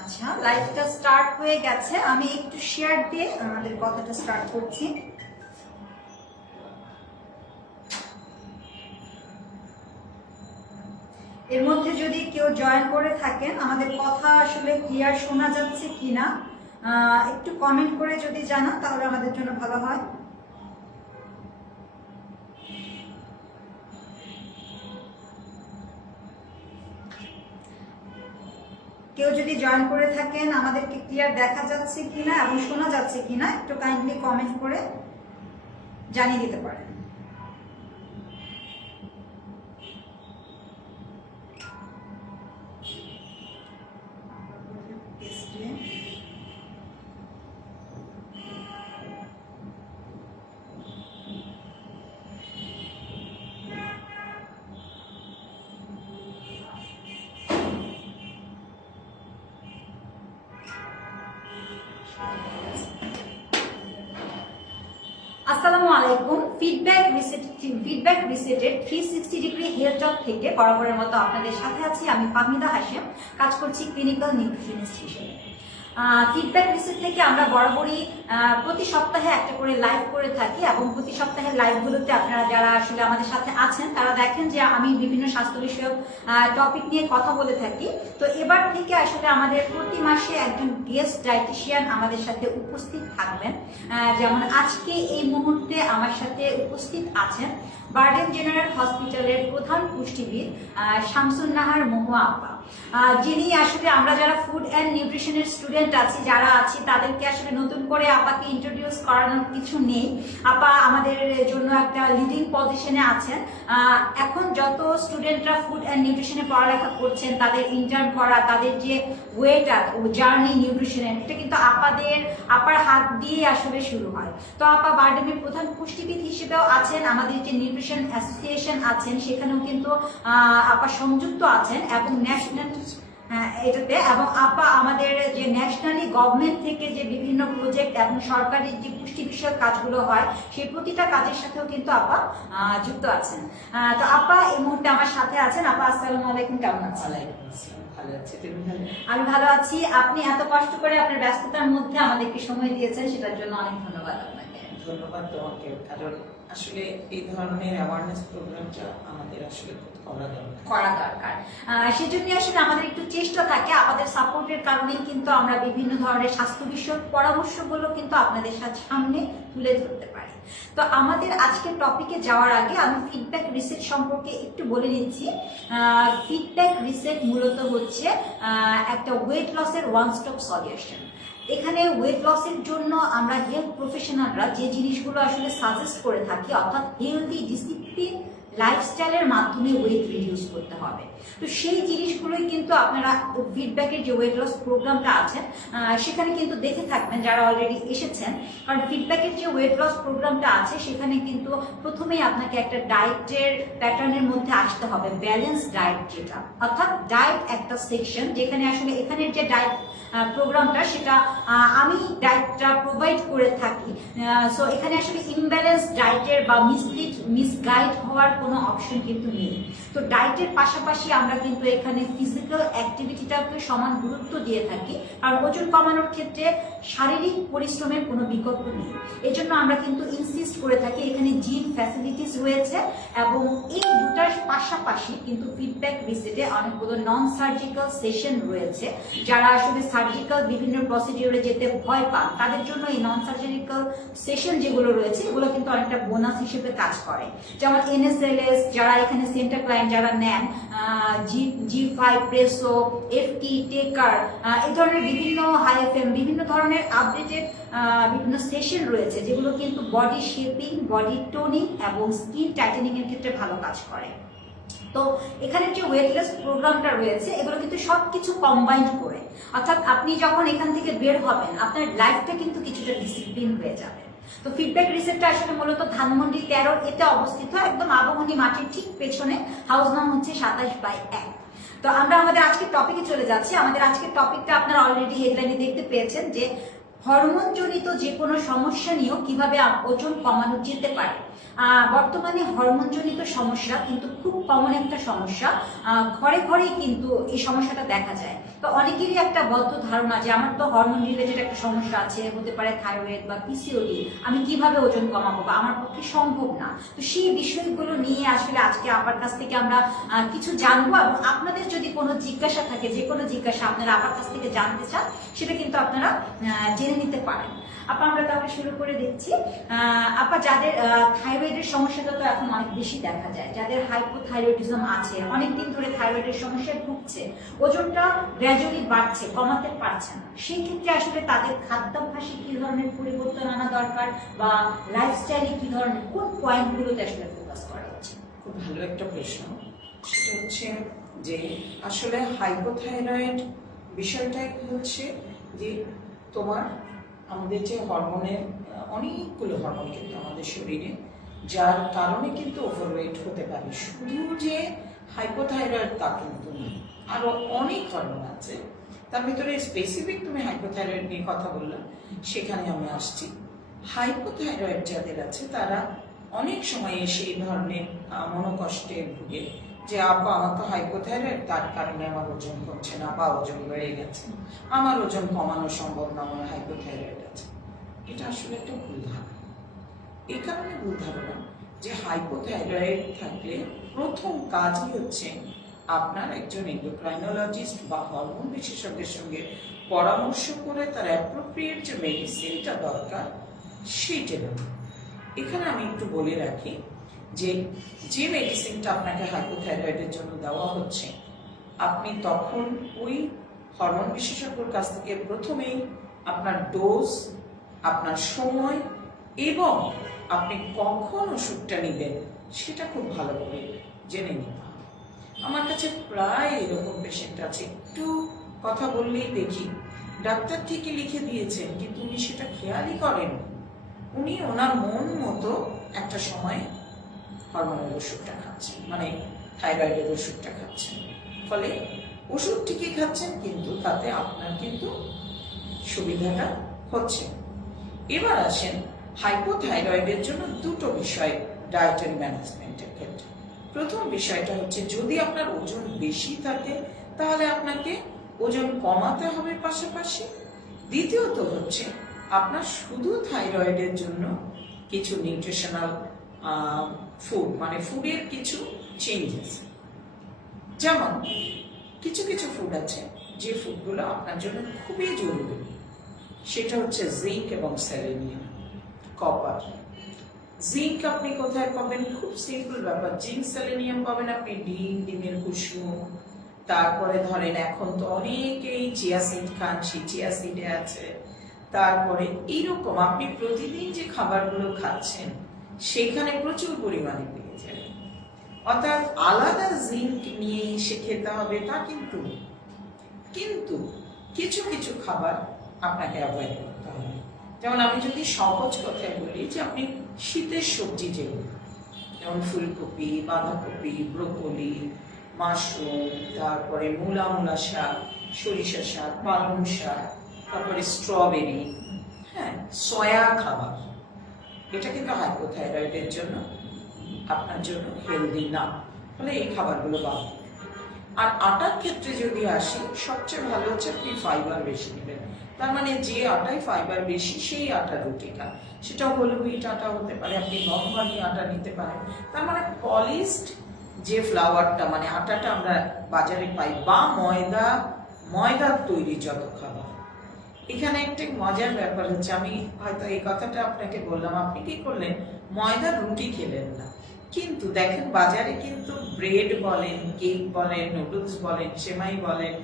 আচ্ছা, লাইভটা স্টার্ট হয়ে গেছে। আমি একটু শেয়ার দিয়ে আমাদের কথাটা স্টার্ট করছি। এর মধ্যে যদি কেউ জয়েন করে থাকেন, আমাদের কথা আসলে ক্লিয়ার শোনা যাচ্ছে কিনা একটু কমেন্ট করে যদি জানান তাহলে আমাদের জন্য ভালো হয়। কেউ যদি জয়েন করে থাকেন, আমাদেরকে ক্লিয়ার দেখা যাচ্ছে কিনা এবং শোনা যাচ্ছে কিনা একটু কাইন্ডলি কমেন্ট করে জানিয়ে দিতে পারেন। আসসালামু আলাইকুম। ফিডব্যাক রিসেটেড 360 ডিগ্রি হেলথ টক থেকে বরাবরের মতো আপনাদের সাথে আছি আমি ফাহমিদা হাশেম, কাজ করছি ক্লিনিক্যাল নিউট্রিশনিস্ট হিসেবে। ফিডব্যাক রিসেট থেকে আমরা বরাবরই প্রতি সপ্তাহে একটা করে লাইভ করে থাকি এবং প্রতি সপ্তাহের লাইভগুলোতে আপনারা যারা আসলে আমাদের সাথে আছেন তারা দেখেন যে আমি বিভিন্ন স্বাস্থ্য বিষয়ক টপিক নিয়ে কথা বলে থাকি। তো এবার থেকে আসলে আমাদের প্রতি মাসে একজন গেস্ট ডায়েটিশিয়ান আমাদের সাথে উপস্থিত থাকবেন। যেমন আজকে এই মুহূর্তে আমার সাথে উপস্থিত আছেন বার্ডেন জেনারেল হসপিটালের প্রধান পুষ্টিবিদ শামসুন নাহার মহুয়া আপা, যিনি আসলে আমরা যারা ফুড অ্যান্ড নিউট্রিশনের স্টুডেন্ট আছি যারা আছি তাদেরকে আসলে নতুন করে আপাকে ইন্ট্রোডিউস করানোর কিছু নেই। আপা আমাদের জন্য একটা লিডিং পজিশনে আছেন। এখন যত স্টুডেন্টরা ফুড অ্যান্ড নিউট্রিশনে পড়ালেখা করছেন তাদের ইন্টার্ন করা, তাদের যে ওয়েটা জার্নি নিউট্রিশনের, এটা কিন্তু আপার হাত দিয়ে আসলে শুরু হয়। তো আপা বার্ডেনের প্রধান পুষ্টিবিদ হিসেবেও আছেন, আমাদের যে নিউট্রিশন অ্যাসোসিয়েশন আছেন সেখানেও কিন্তু আপা সংযুক্ত আছেন এবং ন্যাশনাল এটাতে, এবং আপা আমাদের যে ন্যাশনালি গভর্নমেন্ট থেকে যে বিভিন্ন প্রজেক্ট এবং সরকারি যে পুষ্টি বিষয়ক কাজগুলো হয় সেই প্রতিটা কাজের সাথেও কিন্তু আপা যুক্ত আছেন। তো আপা এই মুহূর্তে আমার সাথে আছেন। আপা আসসালামু আলাইকুম, কেমন আছেন? আমি ভালো আছি। আপনি এত কষ্ট করে আপনার ব্যস্ততার মধ্যে আমাদেরকে সময় দিয়েছেন, সেটার জন্য অনেক ধন্যবাদ আপনাকে। ধন্যবাদ তোমাকে, কারণ আসলে এই ধরনের অ্যাওয়ারনেস প্রোগ্রামটা আমাদের আসলে করা দরকার। সেজন্য আসলে আমাদের একটু চেষ্টা থাকে, আমাদের সাপোর্টের কারণেই কিন্তু আমরা বিভিন্ন ধরনের স্বাস্থ্য বিষয়ক পরামর্শগুলো কিন্তু আপনাদের সামনে তুলে ধরতে পারি। তো আমাদের আজকের টপিকে যাওয়ার আগে আমি ফিডব্যাক রিসেট সম্পর্কে একটু বলে নিচ্ছি। ফিডব্যাক রিসেট মূলত হচ্ছে একটা ওয়েট লসের ওয়ান স্টপ সলিউশন। এখানে ওয়েট লসের জন্য আমরা হেলথ প্রফেশনালরা যে জিনিসগুলো আসলে সাজেস্ট করে থাকি, অর্থাৎ হেলদি ডিসিপ্লিন লাইফস্টাইলের মাধ্যমে ওয়েট রিডিউস করতে হবে। তো সেই জিনিসগুলোই কিন্তু আপনারা ফিডব্যাকের যে ওয়েট লস প্রোগ্রামটা আছে সেখানে কিন্তু দেখে থাকবেন যারা অলরেডি এসেছেন। কারণ ফিডব্যাকের যে ওয়েট লস প্রোগ্রামটা আছে সেখানে কিন্তু প্রথমেই আপনাকে একটা ডায়েটের প্যাটার্নের মধ্যে আসতে হবে, ব্যালেন্স ডায়েট যেটা, অর্থাৎ ডায়েট একটা সেকশন যেখানে আসলে এখানের যে ডায়েট প্রোগ্রামটা সেটা আমি ডায়েটটা প্রোভাইড করে থাকি। সো এখানে আসলে ইমব্যালেন্স ডায়েটের বা মিসগাইড হওয়ার কোনো অপশন কিন্তু নেই। তো ডায়েটের পাশাপাশি আমরা কিন্তু এখানে ফিজিক্যাল অ্যাক্টিভিটিটাকে সমান গুরুত্ব দিয়ে থাকি, কারণ ওজন কমানোর ক্ষেত্রে শারীরিক পরিশ্রমের কোনো বিকল্প নেই। এজন্য আমরা কিন্তু ইনসিস্ট করে থাকি এখানে জিম ফ্যাসিলিটিস রয়েছে এবং এই দুটার পাশাপাশি কিন্তু ফিডব্যাক রিসেটে অনেকগুলো নন সার্জিক্যাল সেশন রয়েছে। যারা আসলে সার্জিক্যাল বিভিন্ন প্রসিডিওরে যেতে ভয় পান তাদের জন্য এই নন সার্জিক্যাল সেশন যেগুলো রয়েছে এগুলো কিন্তু অনেকটা বোনাস হিসেবে কাজ করে। যেমন NSLS যারা এখানে সেন্টার ক্লায়েন্ট যারা নেন, G5 প্রেসো, FT টেকার, এই ধরনের বিভিন্ন HiFM বিভিন্ন ধরনের আপডেটেড বিভিন্ন সেশন রয়েছে যেগুলো কিন্তু বডি শেপিং, বডি টোনিং এবং স্কিন টাইটেনিং এর ক্ষেত্রে ভালো কাজ করে। তো এখানে যে ওয়েটলেস প্রোগ্রামটা রয়েছে এগুলো কিন্তু সবকিছু কম্বাইন্ড করে, অর্থাৎ আপনি যখন এখান থেকে বের হবেন আপনার লাইফটা কিন্তু কিছুটা ডিসিপ্লিন হয়ে যাবে। তো ফিডব্যাক রিসেটটা আসলে মূলত ধানমন্ডি 13 এতে অবস্থিত, একদম আবহনী মাঠের ঠিক পেছনে। হাউস নাম হচ্ছে 27/1। তো আমরা আমাদের আজকের টপিকে চলে যাচ্ছি। আমাদের আজকের টপিকটা আপনারা অলরেডি হেডলাইনে দেখতে পেয়েছেন যে হরমোন জনিত যে কোনো সমস্যা নিয়েও কিভাবে ওজন কমানো যেতে পারে। বর্তমানে হরমোনজনিত সমস্যা কিন্তু খুব কমন একটা সমস্যা, ঘরে ঘরেই কিন্তু এই সমস্যাটা দেখা যায়। তো অনেকেরই একটা বদ্ধ ধারণা যে আমার তো হরমোন রিলেটেড একটা সমস্যা আছে, হতে পারে থাইরয়েড বা পিসিওডি, আমি কিভাবে ওজন কমাবো বা আমার পক্ষে সম্ভব না। তো সেই বিষয়গুলো নিয়ে আসলে আজকে আপার কাছ থেকে আমরা কিছু জানবো, এবং আপনাদের যদি কোনো জিজ্ঞাসা থাকে, যে কোনো জিজ্ঞাসা আপনারা আপার কাছ থেকে জানতে চান, সেটা কিন্তু আপনারা জেনে নিতে পারেন। আপা, আমরা তাহলে শুরু করে দিচ্ছি। আপা, যাদের থাইরয়েডের সমস্যাটা তো এখন অনেক বেশি দেখা যায়, যাদের হাইপোথাইরয়েডিজম আছে, অনেকদিন ধরে থাইরয়েডের সমস্যায় ভুগছে, ওজনটা গ্র্যাজুয়ালি বাড়ছে, কমাতে পারছে না, সেই ক্ষেত্রে আসলে তাদের খাদ্যাভ্যাসে কি ধরনের পরিবর্তন আনা দরকার, বা লাইফস্টাইলে কি ধরনের, কোন পয়েন্টগুলোতে আসলে ফোকাস করা উচিত? খুব ভালো একটা প্রশ্ন। সেটা হচ্ছে যে আসলে হাইপোথাইরয়েড বিষয়টাই হচ্ছে যে তোমার আমাদের যে হরমোনের অনেকগুলো হরমোন কিন্তু আমাদের শরীরে, যার কারণে কিন্তু ওভারওয়েট হতে পারে। শুধু যে হাইপোথাইরয়েড তা কিন্তু না, আরো অনেক হরমোন আছে, তার ভিতরে স্পেসিফিক তুমি হাইপোথাইরয়েড নিয়ে কথা বললাম, সেখানে আমি আসছি। হাইপোথাইরয়েড যাদের আছে তারা অনেক সময় এসে এই ধরনের মনোকষ্টে ভুগে যে আপা আমার তো হাইপোথাইরয়েড, তার কারণে আমার ওজন কমছে না বা ওজন বেড়ে গেছে, আমার ওজন কমানো সম্ভব না, আমার হাইপোথাইরয়েড আছে। এটা আসলে একটা ভুল ধারণা। এই কারণে ভুল ধারণা যে হাইপোথাইরয়েড থাকলে প্রথম কাজই হচ্ছে আপনার একজন এন্ডোক্রাইনোলজিস্ট বা হরমোন বিশেষজ্ঞের সঙ্গে পরামর্শ করে তার অ্যাপ্রোপ্রিয়েট যে মেডিসিনটা দরকার সেইটা নেব। এখানে আমি একটু বলে রাখি যে যে মেডিসিনটা আপনাকে হাইপোথাইরয়েডের জন্য দেওয়া হচ্ছে, আপনি তখন ওই হরমোন বিশেষজ্ঞের কাছ থেকে প্রথমেই আপনার ডোজ, আপনার সময় এবং আপনি কখন ওষুধটা নেবেন সেটা খুব ভালো করে জেনে নিতে হবে। আমার কাছে প্রায় এরকম পেশেন্ট আছে, একটু কথা বললেই দেখি ডাক্তার ঠিকই লিখে দিয়েছেন কিন্তু উনি সেটা খেয়ালই করেন, উনি ওনার মন মতো একটা সময় হরমোনের ওষুধটা খাচ্ছেন, মানে থাইরয়েডের ওষুধটা খাচ্ছেন, ফলে ওষুধ ঠিকই খাচ্ছেন কিন্তু তাতে আপনার কিন্তু সুবিধাটা হচ্ছে। এবার আসেন হাইপোথাইরয়েডের জন্য দুটো বিষয় ডায়েটারি ম্যানেজমেন্টের ক্ষেত্রে। প্রথম বিষয়টা হচ্ছে যদি আপনার ওজন বেশি থাকে তাহলে আপনাকে ওজন কমাতে হবে পাশাপাশি। দ্বিতীয়ত হচ্ছে আপনার শুধু থাইরয়েডের জন্য কিছু নিউট্রিশনাল ফুড, মানে ফুডের কিছু চেঞ্জেস, যেমন কিছু কিছু ফুড আছে যে ফুডগুলো আপনার জন্য খুবই জরুরি, সেটা হচ্ছে জিঙ্ক এবং সেলেনিয়াম, কপার। জিঙ্ক আপনি কোথায় পাবেন? খুব সিম্পল ব্যাপার, জিঙ্ক সেলেনিয়াম পাবেন আপনি ডিম, ডিমের কুসুম, তারপরে ধরেন এখন তো অনেকেই চিয়া সিড খান, সেই চিয়া সিডে আছে। তারপরে এইরকম আপনি প্রতিদিন যে খাবারগুলো খাচ্ছেন সেখানে প্রচুর পরিমাণে পেয়ে যাবেন। অর্থাৎ আলাদা জিঙ্ক নিয়ে এসে খেতে হবে তা কিন্তু, কিন্তু কিছু কিছু খাবার আপনাকে অ্যাভয়েড করতে হবে। যেমন আমি যদি সহজ কথায় বলি যে আপনি শীতের সবজি যেগুলো, যেমন ফুলকপি, বাঁধাকপি, ব্রোকলি, মাশরুম, তারপরে মূলা শাক, সরিষা শাক, পালং শাক, তারপরে স্ট্রবেরি, হ্যাঁ, সয়া খাবার, এটা কিন্তু হাইপোথাইরয়েডের জন্য আপনার জন্য হেলদি না, ফলে এই খাবারগুলো বাদ। আর আটার ক্ষেত্রে যদি আসি, সবচেয়ে ভালো হচ্ছে আপনি ফাইবার বেশি নেবেন। তার মানে যে আটায় ফাইবার বেশি সেই আটা রুটি খান, সেটা হোল হুইট আটা হতে পারে, আপনি গহমানি আটা নিতে পারেন। তার মানে পলিশড যে ফ্লাওয়ারটা, মানে আটাটা আমরা বাজারে পাই, বা ময়দার তৈরি যত খাবার। এখানে একটা মজার ব্যাপার হচ্ছে, আমি হয়তো এই কথাটা আপনাকে বললাম, আপনি কি করলেন, ময়দার রুটি খেলেন না, কিন্তু দেখেন বাজারে কিন্তু ব্রেড বলেন, কেক বলেন, নুডলস বলেন, সেমাই বলেন,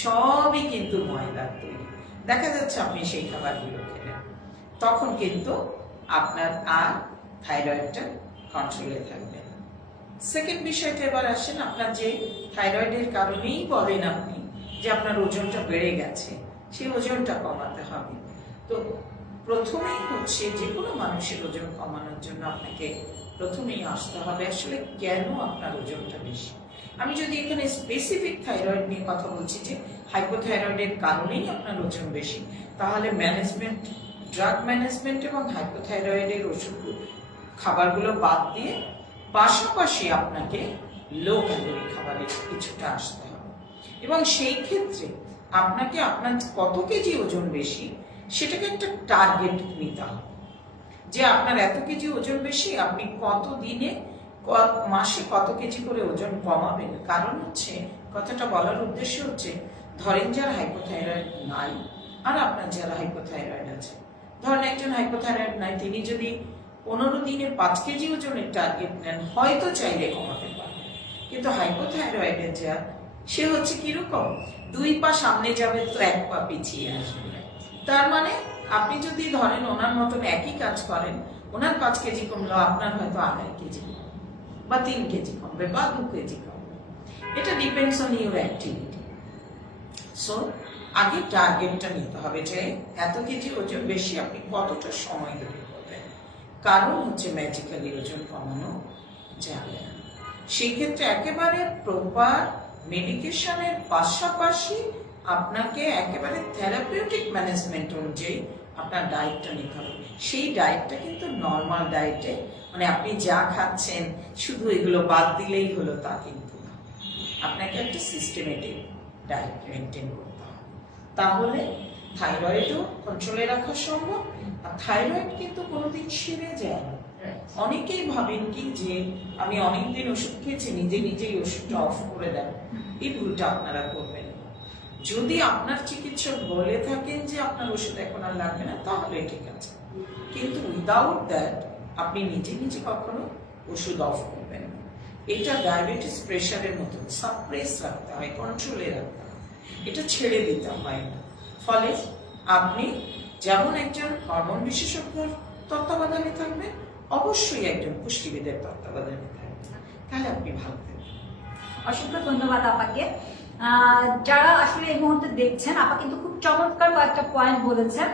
সবই কিন্তু ময়দার তৈরি। দেখা যাচ্ছে আপনি সেই খাবারগুলো খেলেন, তখন কিন্তু আপনার আর থাইরয়েডটা কন্ট্রোলে থাকবে। সেকেন্ড বিষয়টা এবার আসেন, আপনার যে থাইরয়েডের কারণেই বলেন আপনি যে আপনার ওজনটা বেড়ে গেছে, সেই ওজনটা কমাতে হবে। তো প্রথমেই হচ্ছে যে কোনো মানুষের ওজন কমানোর জন্য আপনাকে প্রথমেই আসতে হবে আসলে কেন আপনার ওজনটা বেশি। আমি যদি এখানে স্পেসিফিক থাইরয়েড নিয়ে কথা বলছি যে হাইপোথাইরয়েডের কারণেই আপনার ওজন বেশি, তাহলে ম্যানেজমেন্ট, ড্রাগ ম্যানেজমেন্ট এবং হাইপোথাইরয়েডের ওষুধ খাবারগুলো বাদ দিয়ে পাশাপাশি আপনাকে লো ক্যালোরি খাবারে কিছুটা আসতে হবে। এবং সেই ক্ষেত্রে আপনাকে আপনার কত কেজি ওজন বেশি সেটাকে একটা টার্গেট নিতে হবে, যে আপনার এত কেজি ওজন বেশি, আপনি কত দিনে মাসে কত কেজি করে ওজন কমাবেন। কারণ হচ্ছে কথাটা বলার উদ্দেশ্য হচ্ছে, ধরেন যার হাইপোথাইরয়েড নাই আর আপনার যারা হাইপোথাইরয়েড আছে, ধরেন একজন হাইপোথাইরয়েড নাই, তিনি যদি 15 দিনে 5 কেজি ওজনের টার্গেট নেন হয়তো চাইলে কমাতে পারবেন। কিন্তু হাইপোথাইরয়েডের যা, সে হচ্ছে কিরকম, 2 পা সামনে যাবে তো 1 পা পিছিয়ে আসবে। তার মানে আপনি যদি ধরেন ওনার মতন একই কাজ করেন, ওনার 5 কেজি কমলো, আপনার হয়তো 2.5 কেজি কমবে বা 3 কেজি কমবে বা 2 কেজি কমবে। এটা depends on your activity. So আগে টার্গেটটা নিতে হবে যে এত কেজি ওজন বেশি আপনি কতটা সময় ধরে করবেন। কারণ হচ্ছে ম্যাজিক্যালি ওজন কমানো যাবে না। সেই ক্ষেত্রে একেবারে প্রপার মেডিকেশনের পাশাপাশি আপনাকে একেবারে থেরাপিউটিক ম্যানেজমেন্ট অনুযায়ী আপনার ডায়েটটা নিতে হবে। সেই ডায়েটটা কিন্তু নর্মাল ডায়েটে, মানে আপনি যা খাচ্ছেন শুধু এগুলো বাদ দিলেই হলো তা কিন্তু না। আপনাকে একটা সিস্টেমেটিক ডায়েট মেনটেন করতে হবে, তাহলে থাইরয়েডও কন্ট্রোলে রাখা সম্ভব। আর থাইরয়েড কিন্তু কোনোদিন সেরে যায় না। অনেকেই ভাবেন কি যে আমি অনেকদিন ওষুধ খেয়েছি, নিজেই ওষুধটা অফ করে দেন। এই ভুলটা আপনারা করবেন না। যদি আপনার চিকিৎসক বলে থাকেন যে আপনার ওষুধ এখন আর লাগবে না, তাহলে ঠিক আছে, কিন্তু উইদাউট দ্যাট আপনি নিজে কখনো ওষুধ অফ করবেন না। এটা ডায়াবেটিস প্রেশারের মতো সাপ্রেস রাখতে হয়, কন্ট্রোলে রাখতে হয়, এটা ছেড়ে দিতে হয় না। ফলে আপনি যেমন একজন হরমোন বিশেষজ্ঞর তত্ত্বাবধানে থাকবেন, অবশ্যই একজন পুষ্টিবিদের তত্ত্বাবধানে থাকবেন, তাহলে আপনি ভালো থাকবেন। অসংখ্য ধন্যবাদ আপাকে। যারা আসলে এই মুহূর্তে দেখছেন, আপা কিন্তু খুব চমৎকার কয়েকটা পয়েন্ট বলেছেন।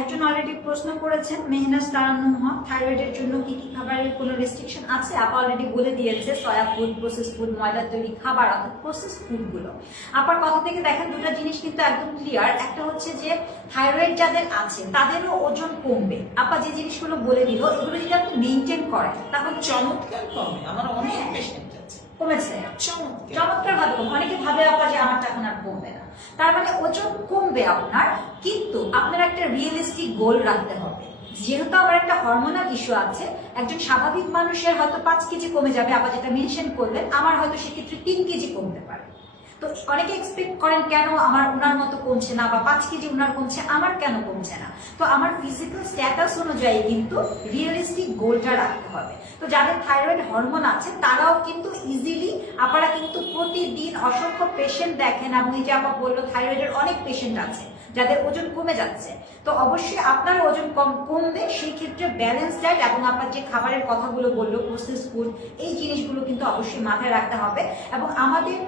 একজন অলরেডি প্রশ্ন করেছেন, মেহনাজ তারান্নুম হক, থাইরয়েডের জন্য কি কি খাবারের কোনো রেস্ট্রিকশন আছে? আপা অলরেডি বলে দিয়েছে, সয়া ফুড, প্রসেস ফুড, ময়দার তৈরি খাবার, অর্থাৎ প্রসেস ফুডগুলো। আপার কথা থেকে দেখেন দুটা জিনিস কিন্তু একদম ক্লিয়ার। একটা হচ্ছে যে থাইরয়েড যাদের আছে তাদেরও ওজন কমবে। আপা যে জিনিসগুলো বলে দিল, এগুলো যদি আপনি মেনটেন করেন তাহলে চমৎকার কমে। আমার অনেক পেশেন্ট আছে কমেছে, চমৎকার ভাবে কমে। অনেকে ভাবে আপা যে আমারটা এখন আর কমবে না, তার মানে ওজন কমবে আপনার, কিন্তু আপনার একটা রিয়েলিস্টিক গোল রাখতে হবে। যেহেতু আমার একটা হরমোনাল ইস্যু আছে, একজন স্বাভাবিক মানুষের হয়তো 5 কেজি কমে যাবে, আপা যেটা মেনশন করলেন, আমার হয়তো সেক্ষেত্রে 3 কেজি কমতে পারে। তো অনেকে এক্সপেক্ট করেন কেন আমার উনার মতো কমছে না, বা 5 কেজি উনার কমছে, আমার কেন কমছে না। তো আমার ফিজিক্যাল স্ট্যাটাস অনুযায়ী কিন্তু রিয়েলিস্টিক গোলটা রাখতে হবে। তো যাদের থাইরয়েড হরমোন আছে তারাও কিন্তু ইজিলি, আপনারা কিন্তু প্রতিদিন অসংখ্য পেশেন্ট দেখেন, এবং এই যে আপা বললো থাইরয়েডের অনেক পেশেন্ট আছে যাদের ওজন কমে যাচ্ছে। তো অবশ্যই আপনার ওজন কমবে, সেই ক্ষেত্রে ব্যালেন্স ডায়েট এবং আপনার যে খাবারের কথাগুলো বললো, প্রসেস ফুড, এই জিনিসগুলো কিন্তু অবশ্যই মাথায় রাখতে হবে। এবং আমাদের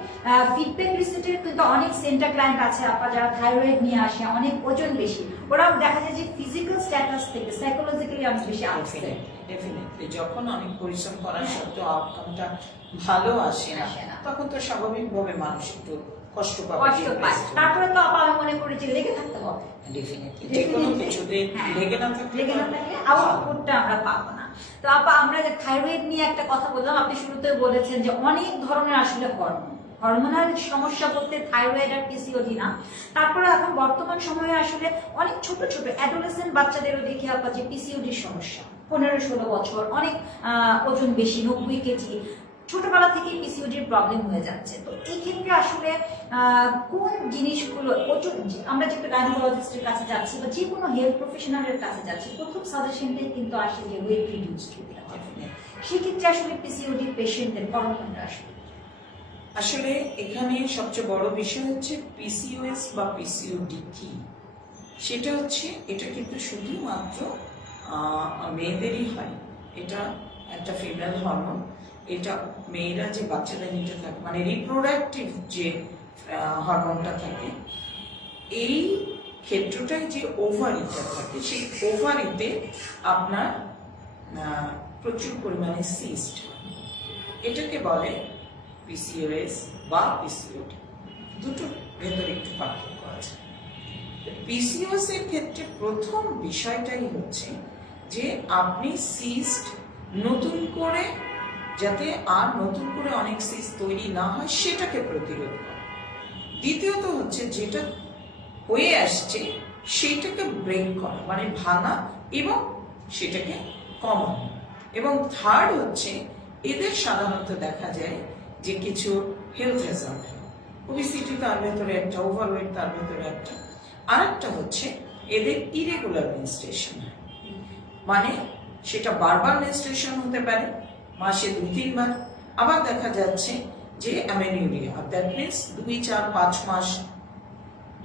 ফিডব্যাক রিসেটের কিন্তু অনেক সেন্টার ক্লায়েন্ট আছে আপা, যারা থাইরয়েড নিয়ে আসে, অনেক ওজন বেশি, ওরাও দেখা যায় যে ফিজিক্যাল স্ট্যাটাস থেকে সাইকোলজিক্যালি অনেক বেশি আপসেট। ডেফিনেটলি যখন অনেক পরিশ্রম করার সত্ত্বেও আউটকামটা ভালো আসে না, তখন তো স্বাভাবিকভাবে মানুষ একটু কষ্ট পায়। তারপরে তো আপা আমি মনে করি যে লেগে থাকতে হবে, ডেফিনেটলি যে কোনো কিছুতে লেগে না থাকলে আউটপুটটা আমরা পাবো না। তো আপা আমরা যে থাইরয়েড নিয়ে একটা কথা বললাম, আপনি শুরুতে বলেছেন যে অনেক ধরনের আসলে হরমোনাল সমস্যা বলতে থাইরয়েড আর পিসিওডি না। তারপরে এখন বর্তমান সময়ে আসলে অনেক ছোট ছোট অ্যাডোলেসেন্ট বাচ্চাদেরও দেখি আপা যে পিসিওডির সমস্যা, 15-16 বছর, অনেক ওজন বেশি, 90 কেজি, ছোটবেলা থেকেই পিসিওডির প্রবলেম হয়ে যাচ্ছে। তো এই ক্ষেত্রে আসলে কোন জিনিসগুলো, আমরা যেটা গাইনোকোলজিস্টের কাছে যাচ্ছি বা যে কোনো হেলথ প্রফেশনালের কাছে যাচ্ছি, প্রথম সাজেশনটাই কিন্তু আসে যে ওয়েট রিডিউস করতে হবে। সেক্ষেত্রে আসলে পিসিওডি পেশেন্টদের করণীয়টা আসলে এখানে সবচেয়ে বড় বিষয় হচ্ছে পিসিওএস বা পিসিওডি কি। সেটা হচ্ছে, এটা কিন্তু শুধুমাত্র মেয়েদেরই হয়। এটা একটা ফিমেল হরমোন। এটা মেয়েরা যে বাচ্চাদের নিতে থাকে, মানে রিপ্রোডাক্টিভ যে হরমোনটা থাকে, এই ক্ষেত্রটাই যে ওভারিটা থাকে, সেই ওভারিতে আপনার প্রচুর পরিমাণে সিস্ট, এটাকে বলে পিসিওএস বা পিসিওডি। দুটো ভেতরে একটু পার্থক্য আছে। পিসিওএস এর ক্ষেত্রে প্রথম বিষয়টাই হচ্ছে যে আপনি সিস্ট নতুন করে যাতে আর নতুন করে অনেক সিস্ট তৈরি না হয় সেটাকে প্রতিরোধ করা। দ্বিতীয়ত হচ্ছে যেটা হয়ে আসছে সেটাকে ব্রেক করা, মানে ভাঙা এবং সেটাকে কমানো। এবং থার্ড হচ্ছে এদের সাধারণত দেখা যায় যে কিছু হেলথ হ্যাজার্ড, ওবিসিটি তার ভেতরে একটা, ওভারওয়েট তার ভেতরে একটা, আর একটা হচ্ছে এদের ইরেগুলার মেনস্ট্রুয়েশন, মানে সেটা বারবার মেনস্ট্রুয়েশন হতে পারে, মাসে 2-3 বার। আবার দেখা যাচ্ছে যে অ্যামেনিউরিয়া, দ্যাট মিনস 2-4-5 মাস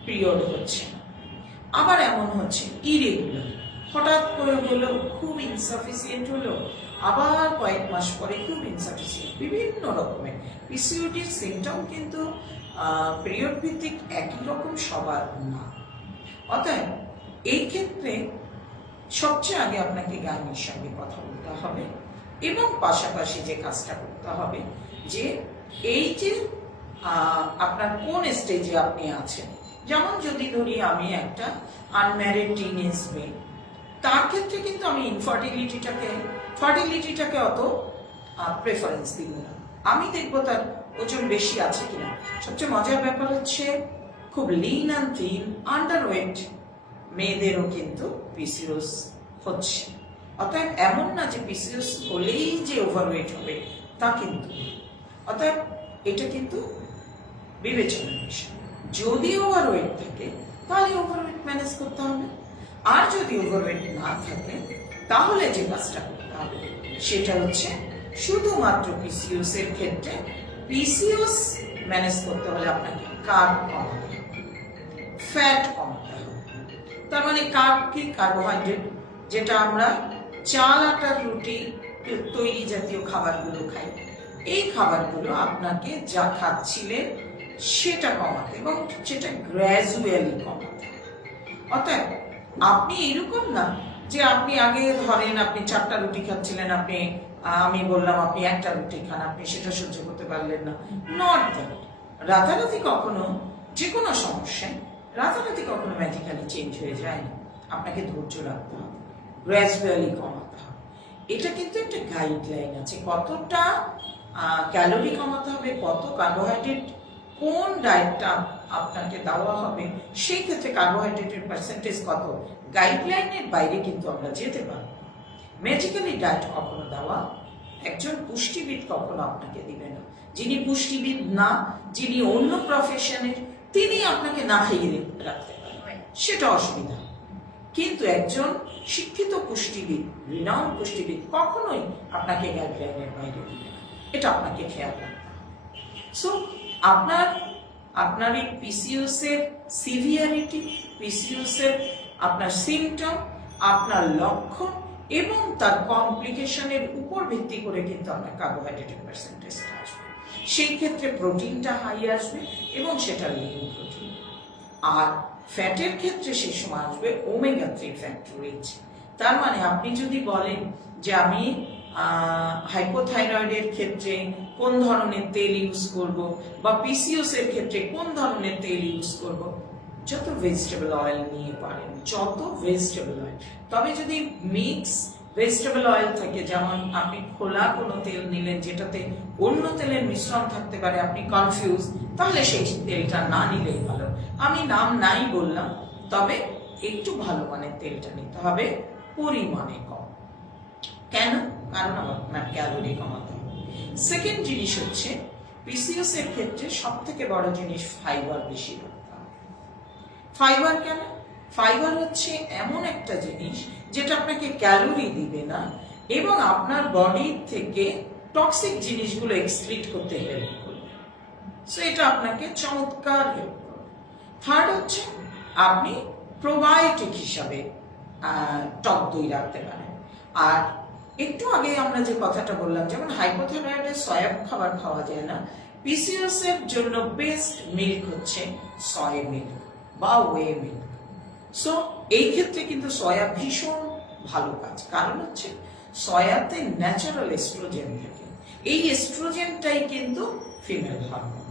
পিরিয়ড হচ্ছে না। আবার এমন হচ্ছে ইরেগুলার, হঠাৎ করে হলো খুব ইনসাফিসিয়েন্ট হলো, আবার কয়েক মাস পরে খুব ইনসাফিসিয়েন্ট। বিভিন্ন রকমের পিসিওডির সিমটম কিন্তু পিরিয়ড ভিত্তিক একই রকম সবার না। অতএব এই ক্ষেত্রে সবচেয়ে আগে আপনাকে গাইনির সঙ্গে কথা বলতে হবে এবং পাশাপাশি যে কাজটা করতে হবে যে এই যে আপনার কোন স্টেজে আপনি আছেন। যেমন যদি ধরি আমি একটা আনম্যারিড টিনেজ মেয়ে, তার ক্ষেত্রে কিন্তু আমি ফার্টিলিটিটাকে অত প্রেফারেন্স দিব না। আমি দেখবো তার ওজন বেশি আছে কিনা। সবচেয়ে মজার ব্যাপার হচ্ছে খুব লিন অ্যান্ড থিন আন্ডারওয়েট মেয়েদেরও কিন্তু পিসিওএস হচ্ছে। অতএব এমন না যে পিসিওএস হলেই যে ওভারওয়েট হবে তা কিন্তু। অতএব এটা কিন্তু বিবেচনার বিষয়। যদি ওভারওয়েট থাকে তাহলে ওভারওয়েট ম্যানেজ করতে হবে, আর যদি ওভারওয়েট না থাকে তাহলে যে কাজটা করতে হবে সেটা হচ্ছে শুধুমাত্র পিসিওএস এর ক্ষেত্রে পিসিওএস ম্যানেজ করতে হলে আপনাকে কার্ব কমাতে হবে, ফ্যাট কমাতে হবে। তার মানে কার্ব কি? কার্বোহাইড্রেট, যেটা আমরা চাল আটার রুটি তৈরি জাতীয় খাবারগুলো খাই, এই খাবারগুলো আপনাকে যা খাচ্ছিলেন সেটা কমাতে এবং সেটা গ্র্যাজুয়ালি কমাতে। অতএব আপনি এরকম না যে আপনি আগে ধরেন আপনি 4টা রুটি খাচ্ছিলেন, আমি বললাম আপনি 1টা রুটি খান, আপনি সেটা সহ্য করতে পারলেন না। Not that. রাতারাতি কখনো যে কোনো সমস্যায় রাতারাতি কখনো ম্যাজিক্যালি চেঞ্জ হয়ে যায় না। আপনাকে ধৈর্য রাখতে হবে, গ্র্যাজুয়ালি কমাতে হবে। এটা কিন্তু একটা গাইডলাইন আছে, কতটা ক্যালোরি কমাতে হবে, কত কার্বোহাইড্রেট, কোন ডায়েটটা আপনাকে দেওয়া হবে, সেই ক্ষেত্রে কার্বোহাইড্রেটের পার্সেন্টেজ কত, গাইডলাইনের বাইরে কিন্তু আমরা যেতে পারবো। ম্যাজিক্যালি ডায়েট কখনো দেওয়া একজন পুষ্টিবিদ কখনো আপনাকে দিবে না। যিনি পুষ্টিবিদ না, যিনি অন্য প্রফেশনের, তিনি আপনাকে না খাইয়ে রাখতে পারেন, সেটা অসুবিধা। কিন্তু একজন শিক্ষিত পুষ্টিবিদ, রিনাউন্ড পুষ্টিবিদ কখনোই আপনাকে গাইডলাইনের বাইরে দিবে না। এটা আপনাকে খেয়াল রাখতে হবে। সো আপনার এই পিসিওএস এর সিভিয়ারিটি, পিসিওএস এর আপনার সিমটম, আপনার লক্ষণ এবং তার কমপ্লিকেশনের উপর ভিত্তি করে কিন্তু আপনার কার্বোহাইড্রেটের পার্সেন্টেজটা আসবে। সেই ক্ষেত্রে প্রোটিনটা হাই আসবে এবং সেটা লিন প্রোটিন। আর ফ্যাটের ক্ষেত্রে সেই সময় আসবে ওমেগা 3 ফ্যাট রিচ। তার মানে আপনি যদি বলেন যে আমি হাইপোথাইরয়েডের ক্ষেত্রে কোন ধরনের তেল ইউজ করব, বা পিসিওএস এর ক্ষেত্রে কোন ধরনের তেল ইউজ করব, যত ভেজিটেবল অয়েল নিয়ে পারেন, যত ভেজিটেবল অয়েল। তবে যদি মিক্স ভেজিটেবল অয়েল থাকে, যেমন আপনি খোলা কোনো তেল নিলেন যেটাতে অন্য তেলের মিশ্রণ থাকতে পারে, আপনি কনফিউজ, তাহলে সেই তেলটা না নিলেই ভালো। আমি নাম নাই বললাম, তবে একটু ভালো মানের তেলটা নিতে হবে, পরিমাণে কম। কেন? কারণ আপনার ক্যালোরি কমাতে হবে। সেকেন্ড জিনিস হচ্ছে পিসিওএস এর ক্ষেত্রে সব থেকে বড় জিনিস ফাইবার বেশি রাখতে হবে। ফাইবার কেন? ফাইবার হচ্ছে এমন একটা জিনিস যেটা আপনাকে ক্যালোরি দিবে না এবং আপনার বডি থেকে টক্সিক জিনিসগুলো এক্সক্রিট করতে হেল্প করবে। সো এটা আপনাকে চমৎকার হেল্প করবে। থার্ড হচ্ছে আপনি প্রোবায়োটিক হিসাবে টক দই রাখতে পারেন। আর একটু আগে আমরা যে কথাটা বললাম, যেমন হাইপোথাইরয়েডে সয়া খাবার খাওয়া যায় না, পিসিওএস এর জন্য বেস্ট মিল্ক হচ্ছে সয়া মিল্ক বা ওয়ে মিল্ক। সো এই ক্ষেত্রে কিন্তু সয়া ভীষণ ভালো কাজ, কারণ হচ্ছে সয়াতে ন্যাচারাল এস্ট্রোজেন থাকে। এই এস্ট্রোজেনটাই কিন্তু ফিমেল হরমোন।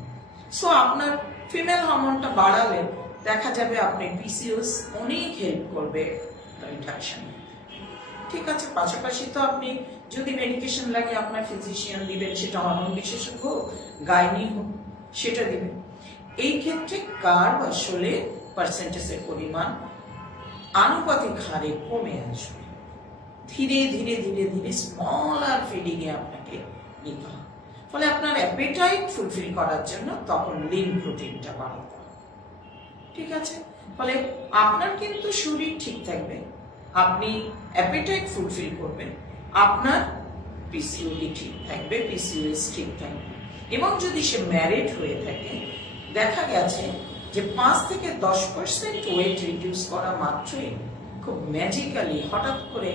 সো আপনার ফিমেল হরমোনটা বাড়ালে দেখা যাবে আপনি পিসিওএস অনেক হেল্প করবে রিডাকশনে। ঠিক আছে, পাশাপাশি তো আপনি যদি মেডিকেশন লাগে আপনার ফিজিশিয়ান দিবেন, সেটা হরমোন বিশেষজ্ঞ হোক, গাইনি হোক, সেটা দিবেন। এই ক্ষেত্রে কার্ব আসলে পার্সেন্টেজের পরিমাণ আনুপাতিক হারে কমে আসবে। ধীরে ধীরে ধীরে ধীরে স্মলার ফিডিং এ আপনাকে নিতে হবে। ফলে আপনার অ্যাপেটাইট ফুলফিল করার জন্য তখন লিন প্রোটিনটা বাড়াতে হবে। ঠিক আছে? ফলে আপনার কিন্তু শরীর ঠিক থাকবে, আপনি অ্যাপেটাইট ফুলফিল করবেন, আপনার পিসিওডি ঠিক থাকবে, পিসিওএস ঠিক থাকবে। এবং যদি সে ম্যারিড হয়ে থাকে, দেখা গেছে যে 5 থেকে 10% ওয়েট রিডিউস করা মাত্রই খুব ম্যাজিক্যালি হঠাৎ করে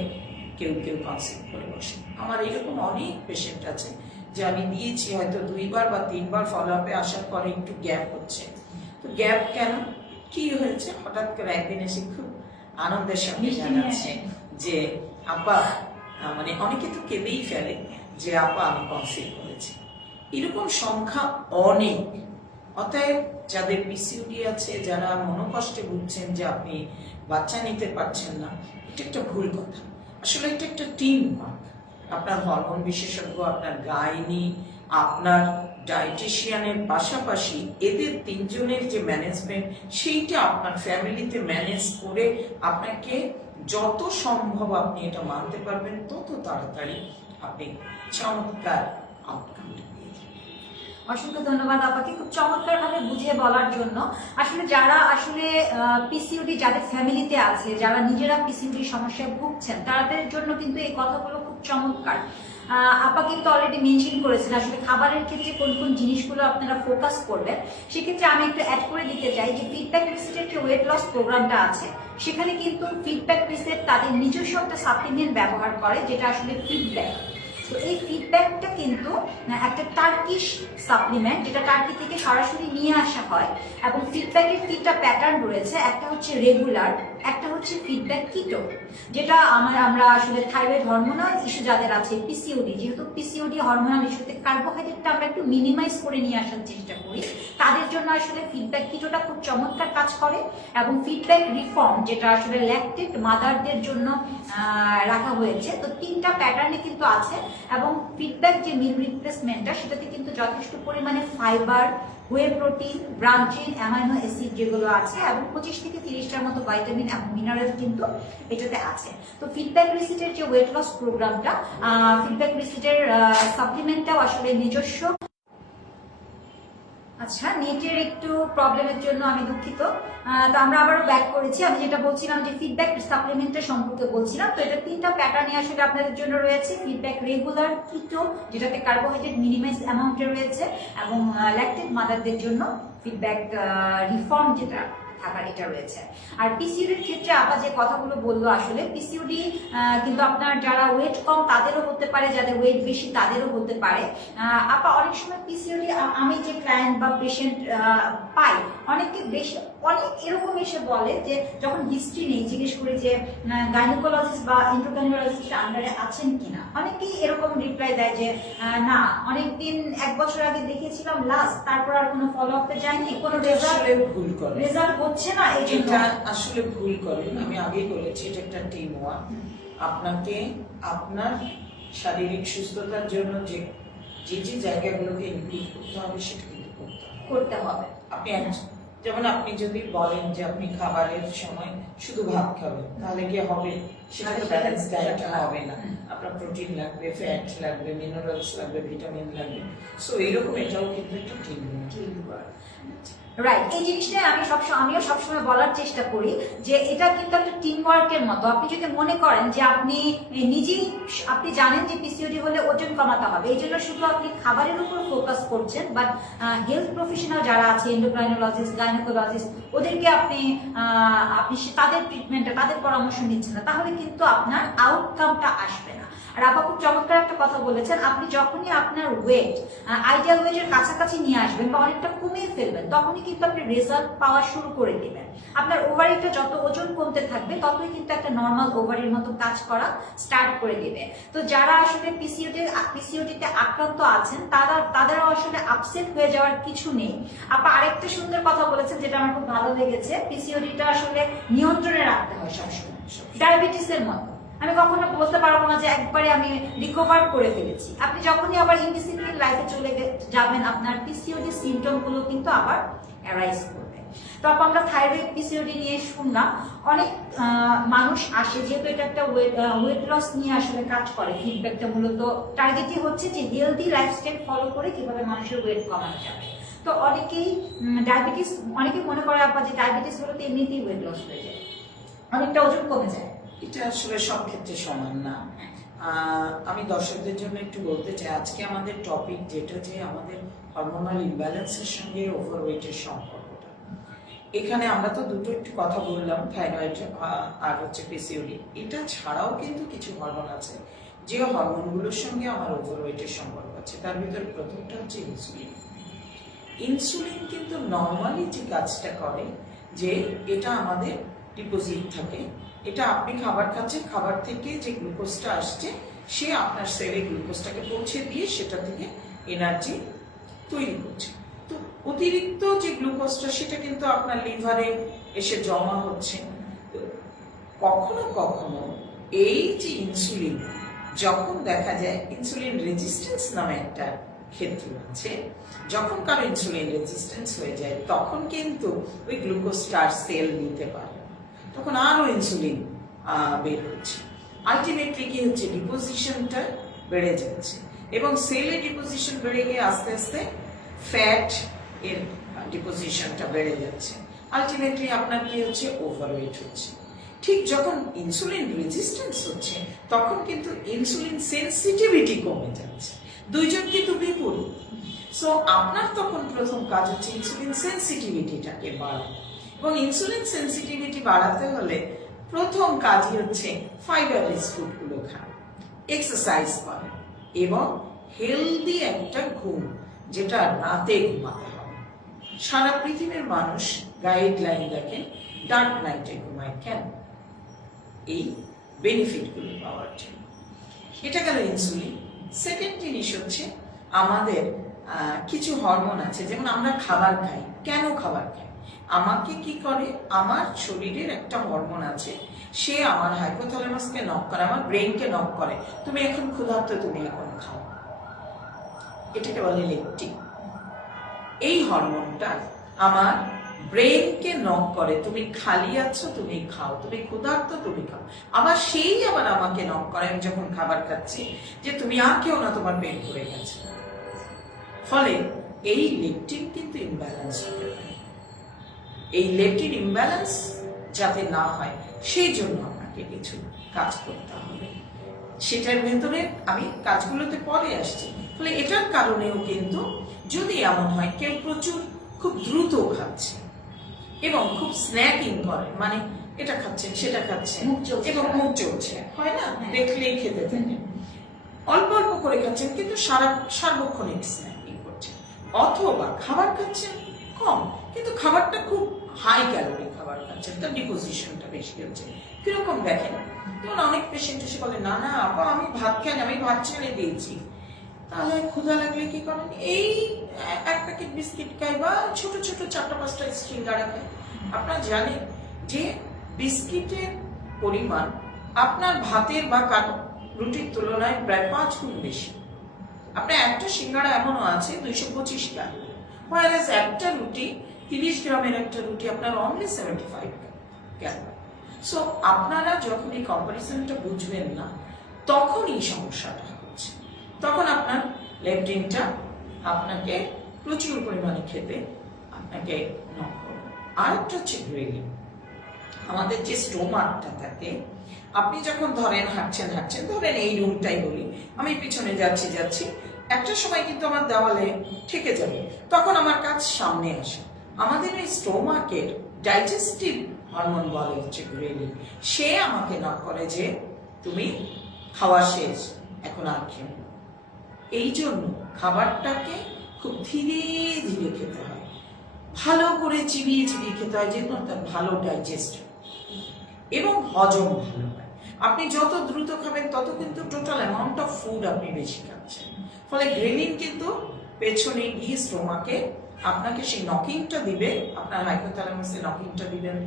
কেউ কেউ কনসিভ করে বসে। আমার এরকম অনেক পেশেন্ট আছে যে আমি দিয়েছি হয়তো 2বার বা 3বার ফলো আপে আসার পরে একটু গ্যাপ হচ্ছে। তো গ্যাপ কেন, কি হয়েছে, হঠাৎ করে একদিন এসে খুব আনন্দের সঙ্গে জানাচ্ছে যে আপা, মানে অনেকে তো কেঁদেই ফেলে যে আপা আমি কনসিভ করেছি। এরকম সংখ্যা অনেক। অতএব যাদের পিসিওডি আছে, যারা মনোকষ্টে ভুগছেন যে আপনি বাচ্চা নিতে পারছেন না, এটা একটা ভুল কথা। আসলে এটা একটা টিম ওয়ার্ক। আপনার হরমোন বিশেষজ্ঞ, আপনার গাইনি, আপনার ডায়েটিশিয়ানের পাশাপাশি এদের 3 জনের যে ম্যানেজমেন্ট, সেইটা আপনার ফ্যামিলিতে ম্যানেজ করে আপনাকে যত সম্ভব আপনি এটা মানতে পারবেন, তত তাড়াতাড়ি আপনি চমৎকার আউটকামটা পেয়ে যাবেন। অসংখ্য ধন্যবাদ আপনাকে খুব চমৎকার ভাবে বুঝিয়ে বলার জন্য। আসলে যারা আসলে পিসিওডি যাদের ফ্যামিলিতে আছে, যারা নিজেরা পিসিওডি সমস্যায় ভুগছেন, তাদের জন্য কিন্তু এই কথাগুলো খুব চমৎকার। আপা কিন্তু অলরেডি মেনশন করেছেন আসলে খাবারের ক্ষেত্রে কোন কোন জিনিসগুলো আপনারা ফোকাস করবেন। সেক্ষেত্রে আমি একটু অ্যাড করে দিতে চাই যে ফিডব্যাক রিসেটের যে ওয়েট লস প্রোগ্রামটা আছে, সেখানে কিন্তু ফিডব্যাক রিসেট তাদের নিজস্ব একটা সাপ্লিমেন্ট ব্যবহার করে, যেটা আসলে ফিডব্যাক। তো এই ফিডব্যাকটা কিন্তু একটা টার্কিশ সাপ্লিমেন্ট, যেটা টার্কি থেকে সরাসরি নিয়ে আসা হয়। এবং ফিডব্যাকের 3টা প্যাটার্ন রয়েছে, একটা হচ্ছে রেগুলার, একটা হচ্ছে ফিডব্যাক কিটো, যেটা আমরা আসলে থাইরয়েড হরমোনাল ইস্যু যাদের আছে, পিসিওডি, যেহেতু পিসিওডি হরমোনাল ইস্যুতে কার্বোহাইড্রেটটা আমরা একটু মিনিমাইজ করে নিয়ে আসার চেষ্টা করি, তাদের জন্য আসলে ফিডব্যাক কিটোটা খুব চমৎকার কাজ করে। এবং ফিডব্যাক রিফর্ম, যেটা আসলে ল্যাকটেড মাদারদের জন্য রাখা হয়েছে। তো 3টা প্যাটার্নে কিন্তু আছে। এবং ফিডব্যাক যে মিল রিপ্লেসমেন্টটা, সেটাতে কিন্তু যথেষ্ট পরিমাণে ফাইবার, ওয়ে প্রোটিন, ব্রাঞ্চিন, অ্যামাইনো অ্যাসিড যেগুলো আছে, এবং 25 থেকে 30টার মতো ভাইটামিন এবং মিনারেল কিন্তু এটাতে আছে। তো ফিডব্যাক রিসিটের যে ওয়েট লস প্রোগ্রামটা, ফিডব্যাক রিসিটের সাপ্লিমেন্টটাও আসলে নিজস্ব। আচ্ছা, নেটের একটু প্রবলেমের জন্য আমি দুঃখিত। তো আমরা আবারও ব্যাক করেছি। আমি যেটা বলছিলাম যে ফিডব্যাক সাপ্লিমেন্টের সম্পর্কে বলছিলাম। তো এটা 3টা প্যাটার্নে আসলে আপনাদের জন্য রয়েছে। ফিডব্যাক রেগুলার, কিটো, যেটাতে কার্বোহাইড্রেট মিনিমাইজ অ্যামাউন্টে রয়েছে, এবং ল্যাকটেড মাদারদের জন্য ফিডব্যাক রিফর্ম যেটা থাকার এটা রয়েছে। আর পিসিওডির ক্ষেত্রে আপা যে কথাগুলো বললো, আসলে পিসিওডি কিন্তু আপনার যারা ওয়েট কম তাদেরও হতে পারে, যাদের ওয়েট বেশি তাদেরও হতে পারে। আপা অনেক সময় পিসিওডি, আমি যে ক্লায়েন্ট বা পেশেন্ট পাই, অনেকে বেশি অনেক এরকম এসে বলে যে যখন হিস্ট্রি নেই, জিজ্ঞেস করি যে গাইনোকোলজিস্ট বা এন্ডোক্রাইনোলজিস্টের আন্ডারে আছেন কিনা, অনেকেই এরকম রিপ্লাই দেয় যে না, অনেকদিন 1 বছর আগে দেখিয়েছিলাম লাস্ট, তারপর আর কোনো ফলো আপে যায়নি, কোনো রেজাল্ট হচ্ছে না। এটা আসলে ভুল করেন। আমি আগেই বলেছি এটা একটা টিম ওয়ার্ক। আপনাকে আপনার শারীরিক সুস্থতার জন্য যে যে জায়গাগুলোকে ইমপ্রুভ করতে হবে, সেটা কিন্তু করতে হবে। আপনি যেমন আপনি যদি বলেন যে আপনি খাবারের সময় শুধু ভাত খাবেন, তাহলে কি হবে? সেটা তো ব্যালেন্স ডায়েট হবে না। আপনার প্রোটিন লাগবে, ফ্যাট লাগবে, মিনারেলস লাগবে, ভিটামিন লাগবে। সো এইরকম এটাও কিন্তু একটা টিম ওয়ার্ক। রাইট, এই জিনিসটা আমিও সবসময় বলার চেষ্টা করি যে এটা কিন্তু একটা টিম ওয়ার্কের মতো। আপনি যদি মনে করেন যে আপনি নিজেই আপনি জানেন যে পিসিওডি হলে ওজন কমাতে হবে, এই জন্য শুধু আপনি খাবারের উপর ফোকাস করছেন, বাট হেলথ প্রফেশনাল যারা আছে, এন্ডোক্রাইনোলজিস্ট, গাইনোকোলজিস্ট, ওদেরকে আপনি তাদের ট্রিটমেন্টে, তাদের পরামর্শ নিচ্ছেন না, তাহলে কিন্তু আপনার আউটকামটা আসবে না। আর আপা খুব চমৎকার একটা কথা বলেছেন, আপনি যখনই আপনার ওয়েট আইডিয়াল ওয়েটের কাছাকাছি নিয়ে আসবেন বা অনেকটা কমিয়ে ফেলবেন, তখনই কিন্তু আপনি রেজাল্ট পাওয়া শুরু করে দিবেন। আপনার ওভারিটা যত ওজন কমতে থাকবে, ততই কিন্তু একটা নর্মাল ওভারির মতো কাজ করা স্টার্ট করে দিবে। তো যারা আসলে পিসিওডিতে আক্রান্ত আছেন, তাদেরও আসলে আপসেট হয়ে যাওয়ার কিছু নেই। আপা আরেকটা সুন্দর কথা বলেছেন, যেটা আমার খুব ভালো লেগেছে, পিসিওডিটা আসলে নিয়ন্ত্রণে রাখতে হয় সবসময়, ডায়াবেটিসের মতো। আমি কখনো বলতে পারবো না যে একবারে আমি রিকভার করে ফেলেছি। আপনি যখনই আবার ইনডিসিপ্লিন লাইফে চলে যাবেন, আপনার পিসিওডি সিমটম গুলো কিন্তু আবার অ্যারাইজ করবে। তো আমরা থাইরয়েড পিসিওডি নিয়ে শুনলাম। অনেক মানুষ আসে, যেহেতু এটা একটা ওয়েট লস নিয়ে আসলে কাজ করে, ফিডব্যাকটা মূলত টার্গেটই হচ্ছে যে হেলদি লাইফস্টাইল ফলো করে কিভাবে মানুষের ওয়েট কমানো যাবে। তো অনেকেই ডায়াবেটিস, অনেকেই মনে করে আপা যে ডায়াবেটিস হলে তো এমনিতেই ওয়েট লস হয়ে যায়, অনেকটা ওজন কমে যায়। এটা আসলে সব ক্ষেত্রে সমান না। আমি দর্শকদের জন্য একটু বলতে চাই, আজকে আমাদের টপিক যেটা যে আমাদের হরমোনাল ইমব্যালেন্সের সঙ্গে ওভারওয়েটের সম্পর্কটা। এখানে আমরা তো দুটো একটু কথা বললাম, থাইরয়েড আর হচ্ছে পিসিওডি। এটা ছাড়াও কিন্তু কিছু হরমোন আছে যে হরমোনগুলোর সঙ্গে আমার ওভারওয়েটের সম্পর্ক আছে। তার ভিতরে প্রথমটা হচ্ছে ইনসুলিন। ইনসুলিন কিন্তু নর্মালি যে কাজটা করে যে এটা আমাদের ডিপোজিট থাকে, এটা আপনি খাবার খাচ্ছেন, খাবার থেকে যে গ্লুকোজটা আসছে সে আপনার সেলে গ্লুকোজটাকে পৌঁছে দিয়ে সেটা থেকে এনার্জি তৈরি করছে। তো অতিরিক্ত যে গ্লুকোজটা সেটা কিন্তু আপনার লিভারে এসে জমা হচ্ছে। কখনো কখনো এই যে ইনসুলিন, যখন দেখা যায় ইনসুলিন রেজিস্ট্যান্স নামে একটা ক্ষেত্র আছে, যখন কারো ইনসুলিন রেজিস্ট্যান্স হয়ে যায় তখন কিন্তু ওই গ্লুকোজটা আর সেল নিতে পারে, তখন আরো ইনসুলিন বের হচ্ছে। আলটিমেটলি কি হচ্ছে, ডিপোজিশনটা বেড়ে যাচ্ছে এবং সেলের ডিপোজিশন বেড়ে গিয়ে আস্তে আস্তে ফ্যাট এর ডিপোজিশনটা বেড়ে যাচ্ছে। আলটিমেটলি আপনার কি হচ্ছে, ওভারওয়েট হচ্ছে। ঠিক যখন ইনসুলিন রেজিস্ট্যান্স হচ্ছে তখন কিন্তু ইনসুলিন সেন্সিটিভিটি কমে যাচ্ছে। দুইজন কিন্তু বিপরীত। সো আপনার তখন প্রথম কাজ হচ্ছে ইনসুলিন সেন্সিটিভিটিটাকে বাড়ানো, এবং ইনসুলিন সেন্সিটিভিটি বাড়াতে হলে প্রথম কাজই হচ্ছে ফাইবার রিচ ফুডগুলো খান, এক্সারসাইজ করেন এবং হেলদি একটা ঘুম, যেটা রাতে ঘুমাতে হবে। সারা পৃথিবীর মানুষ গাইডলাইন দেখেন ডার্ক নাইটে ঘুমায় কেন? এই বেনিফিটগুলো পাওয়ার জন্য। এটা গেল ইনসুলিন। সেকেন্ড জিনিস হচ্ছে আমাদের কিছু হরমোন আছে, যেমন আমরা খাবার খাই। কেন খাবার খাই? আমাকে কি করে, আমার শরীরের একটা হরমোন আছে, সে আমার হাইপোথ্যালামাসকে নক করে, আমার ব্রেনকে নক করে, তুমি এখন ক্ষুধার্ত, তুমি এখন খাও। এটাকে বলে লেপটিন। এই হরমোনটা আমার ব্রেনকে নক করে, তুমি খালি আছো, তুমি খাও, তুমি ক্ষুধার্ত, তুমি খাও। আবার সেই আবার আমাকে নক করে আমি যখন খাবার খাচ্ছি যে তুমি আর কেউ না, তোমার পেট ভরে গেছে। ফলে এই লেপটিন কিন্তু ইমব্যালেন্স হতে পারে। এই লেপটিন ইমব্যালেন্স যাতে না হয় সেই জন্য আপনাকে কিছু কাজ করতে হবে। সেটার ভেতরে আমি কাজগুলোতে পরে আসছি। ফলে এটার কারণেও কিন্তু যদি এমন হয় কেউ প্রচুর খুব দ্রুত খাচ্ছে এবং খুব স্ন্যাকিং করে, মানে এটা খাচ্ছেন সেটা খাচ্ছেন এবং মুখ চলছে, হয় না, দেখলেই খেতে থাকে, অল্প অল্প করে খাচ্ছেন কিন্তু সার্বক্ষণিক স্ন্যাকিং করছেন, অথবা খাবার খাচ্ছেন কম কিন্তু খাবারটা খুব হাই ক্যালোরি খাবার খাচ্ছেন, তার ডিপোজিশনটা বেশি হচ্ছে। কিরকম দেখেন, যেমন অনেক পেশেন্ট এসে বলে না না আপা আমি ভাত খাই না, আমি ভাত ছেড়ে দিয়েছি। তাহলে ক্ষুধা লাগলে কি করেন, এই এক প্যাকেট বিস্কিট খায় বা ছোট ছোট 4-5টা সিঙ্গাড়া খায়। আপনারা জানেন যে বিস্কিটের পরিমাণ আপনার ভাতের বা রুটির তুলনায় প্রায় 5 গুণ বেশি। আপনার একটা সিঙ্গাড়া এমনও আছে 225 ক্যালোরি, whereas একটা রুটি 30 গ্রামের একটা রুটি আপনার অনলি 75 ক্যালোরি। সো আপনারা যখন এই কম্পারিজনটা বুঝবেন না তখন এই সমস্যাটা হচ্ছে, তখন আপনার লেপটিনটা আপনাকে প্রচুর পরিমাণে খেতে আপনাকে নক করবে। আরেকটা হচ্ছে গ্রেলিন। আমাদের যে স্টোমাকটা থাকে, আপনি যখন ধরেন হাঁটছেন, ধরেন এই রুমটাই বলি, আমি পিছনে যাচ্ছি, একটা সময় কিন্তু আমার দেওয়ালে ঠেকে যাবে, তখন আমার কাজ সামনে আসে। আমাদের এই স্টোমাকের ডাইজেস্টিভ হরমোন বলে হচ্ছে গ্রেলিন, সে আমাকে নক করে যে তুমি খাওয়া শেষ, এখন আর খেও। এই জন্য খাবারটাকে খুব ধীরে ধীরে খেতে হয়, ভালো করে চিবিয়ে খেতে হয়, যেহেতু তার ভালো ডাইজেস্ট এবং হজম ভালো হয়। আপনি যত দ্রুত খাবেন তত কিন্তু টোটাল অ্যামাউন্ট অফ ফুড আপনি বেশি খাচ্ছেন। ফলে গ্রেলিন কিন্তু পেছনে গিয়ে স্টোমাকে আপনাকে সেই নকিংটা দিবে, আপনার হাইপোথ্যালামাসে নকিংটা দিবেন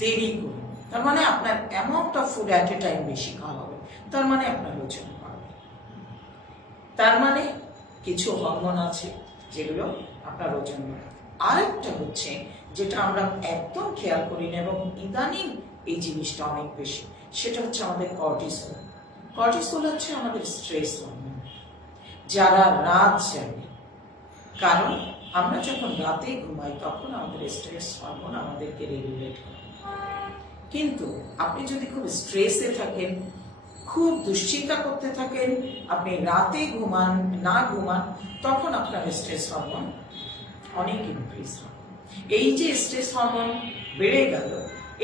দেরি করে। তার মানে আপনার amount of food at a time বেশি খাওয়া হবে, তার মানে আপনার ওজন বাড়বে। তার মানে কিছু হরমোন আছে যেগুলো আপনার ওজন বাড়ায়। আরেকটা হচ্ছে যেটা আমরা একদম খেয়াল করি না এবং ইদানিং এই জিনিসটা অনেক বেশি, সেটা হচ্ছে আমাদের কর্টিসল। কর্টিসল হচ্ছে আমাদের স্ট্রেস হরমোন। যারা রাত জাগে, কারণ আমরা যখন রাতে ঘুমাই তখন আমাদের স্ট্রেস হরমোন আমাদেরকে রেগুলেট করে। কিন্তু আপনি যদি খুব স্ট্রেসে থাকেন, খুব দুশ্চিন্তা করতে থাকেন, আপনি রাতে না ঘুমান, তখন আপনার স্ট্রেস হরমোন অনেক ইনক্রিজ হয়। এই যে স্ট্রেস হরমোন বেড়ে গেল,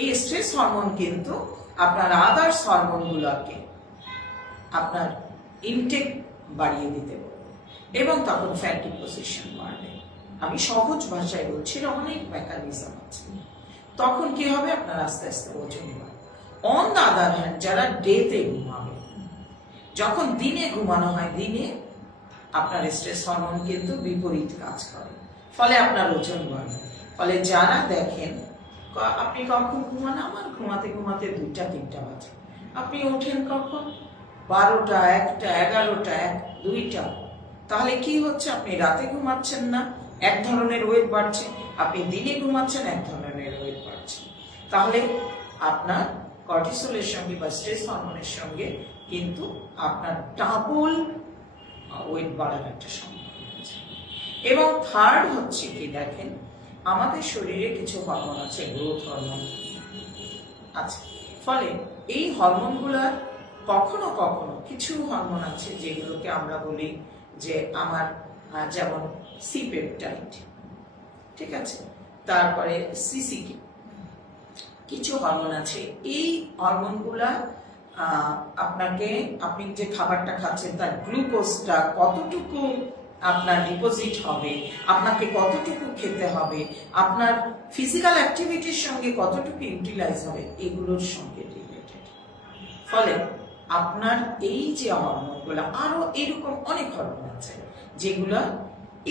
এই স্ট্রেস হরমোন কিন্তু আপনার আদার্স হরমোনগুলোকে আপনার ইনটেক বাড়িয়ে দিতে পারবে এবং তখন ফ্যাট ডিপোজিশন বাড়বে। আমি সহজ ভাষায় বলছি, অনেক মেকানিজম আছে। তখন কি হবে, আপনার আস্তে আস্তে ওজন বাড়বে। অন দ্য আদার হ্যান্ড, যারা ডেতে ঘুমাবে, যখন দিনে ঘুমানো হয়, দিনে আপনার স্ট্রেস হরমোন কিন্তু বিপরীত কাজ করে, ফলে আপনার ওজন বাড়ে। ফলে যারা দেখেন আপনি কখন ঘুমান, আমার ঘুমাতে ঘুমাতে 2টা-3টা বাজে, আপনি ওঠেন কখন 12টা, 1টা, 11টা, 2টা, তাহলে কি হচ্ছে, আপনি রাতে ঘুমাচ্ছেন না, এক ধরনের ওয়েট বাড়ছে, আপনি দিনে ঘুমাচ্ছেন, এক ধরনের ওয়েট বাড়ছে। তাহলে আপনার কর্টিসলের সঙ্গে বা স্ট্রেস হরমোনের সঙ্গে কিন্তু আপনার ডাবল ওয়েট বাড়ার একটা সম্ভাবনা আছে। এবং থার্ড হচ্ছে কি, দেখেন আমাদের শরীরে কিছু হরমোন আছে, গ্রোথ হরমোন আছে। ফলে এই হরমোনগুলার কখনো কখনো কিছু হরমোন আছে যেগুলোকে আমরা বলি যে আমার যেমন সি পেপটাইড, ঠিক আছে, তারপরে সিসিকে, কিছু হরমোন আছে। এই হরমোনগুলা আপনি যে খাবারটা খাচ্ছেন তার গ্লুকোজটা কতটুকু আপনার ডিপোজিট হবে, আপনাকে কতটুকু খেতে হবে, আপনার ফিজিক্যাল অ্যাক্টিভিটির সঙ্গে কতটুকু ইউটিলাইজ হবে, এগুলোর সঙ্গে রিলেটেড। ফলে আপনার এই যে হরমোনগুলো, আরো এরকম অনেক হরমোন আছে যেগুলো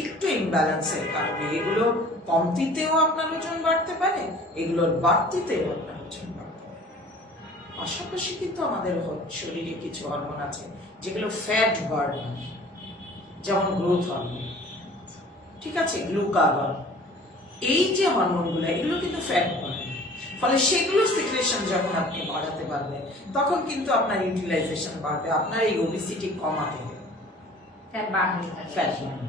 একটু ইমব্যালেন্সের কারণে, এগুলো কমতিতেও আপনার ওজন বাড়তে পারে, এগুলোর বাড়তিতেও আপনার ওজন বাড়তে পারে। পাশাপাশি কিন্তু আমাদের শরীরে কিছু হরমোন আছে যেগুলো ফ্যাট বার্ন, যেমন গ্রোথ হরমোন, ঠিক আছে, গ্লুকাগন, এই যে হরমোনগুলো, এগুলো কিন্তু ফ্যাট বার্ন। ফলে সেগুলো সিক্রেশন যখন আপনি বাড়াতে পারবেন, তখন কিন্তু আপনার ইউটিলাইজেশন বাড়বে, আপনার এই ওবেসিটি কমাতে হবে, ফ্যাট বার্ন হয়ে থাকে। Fat burn.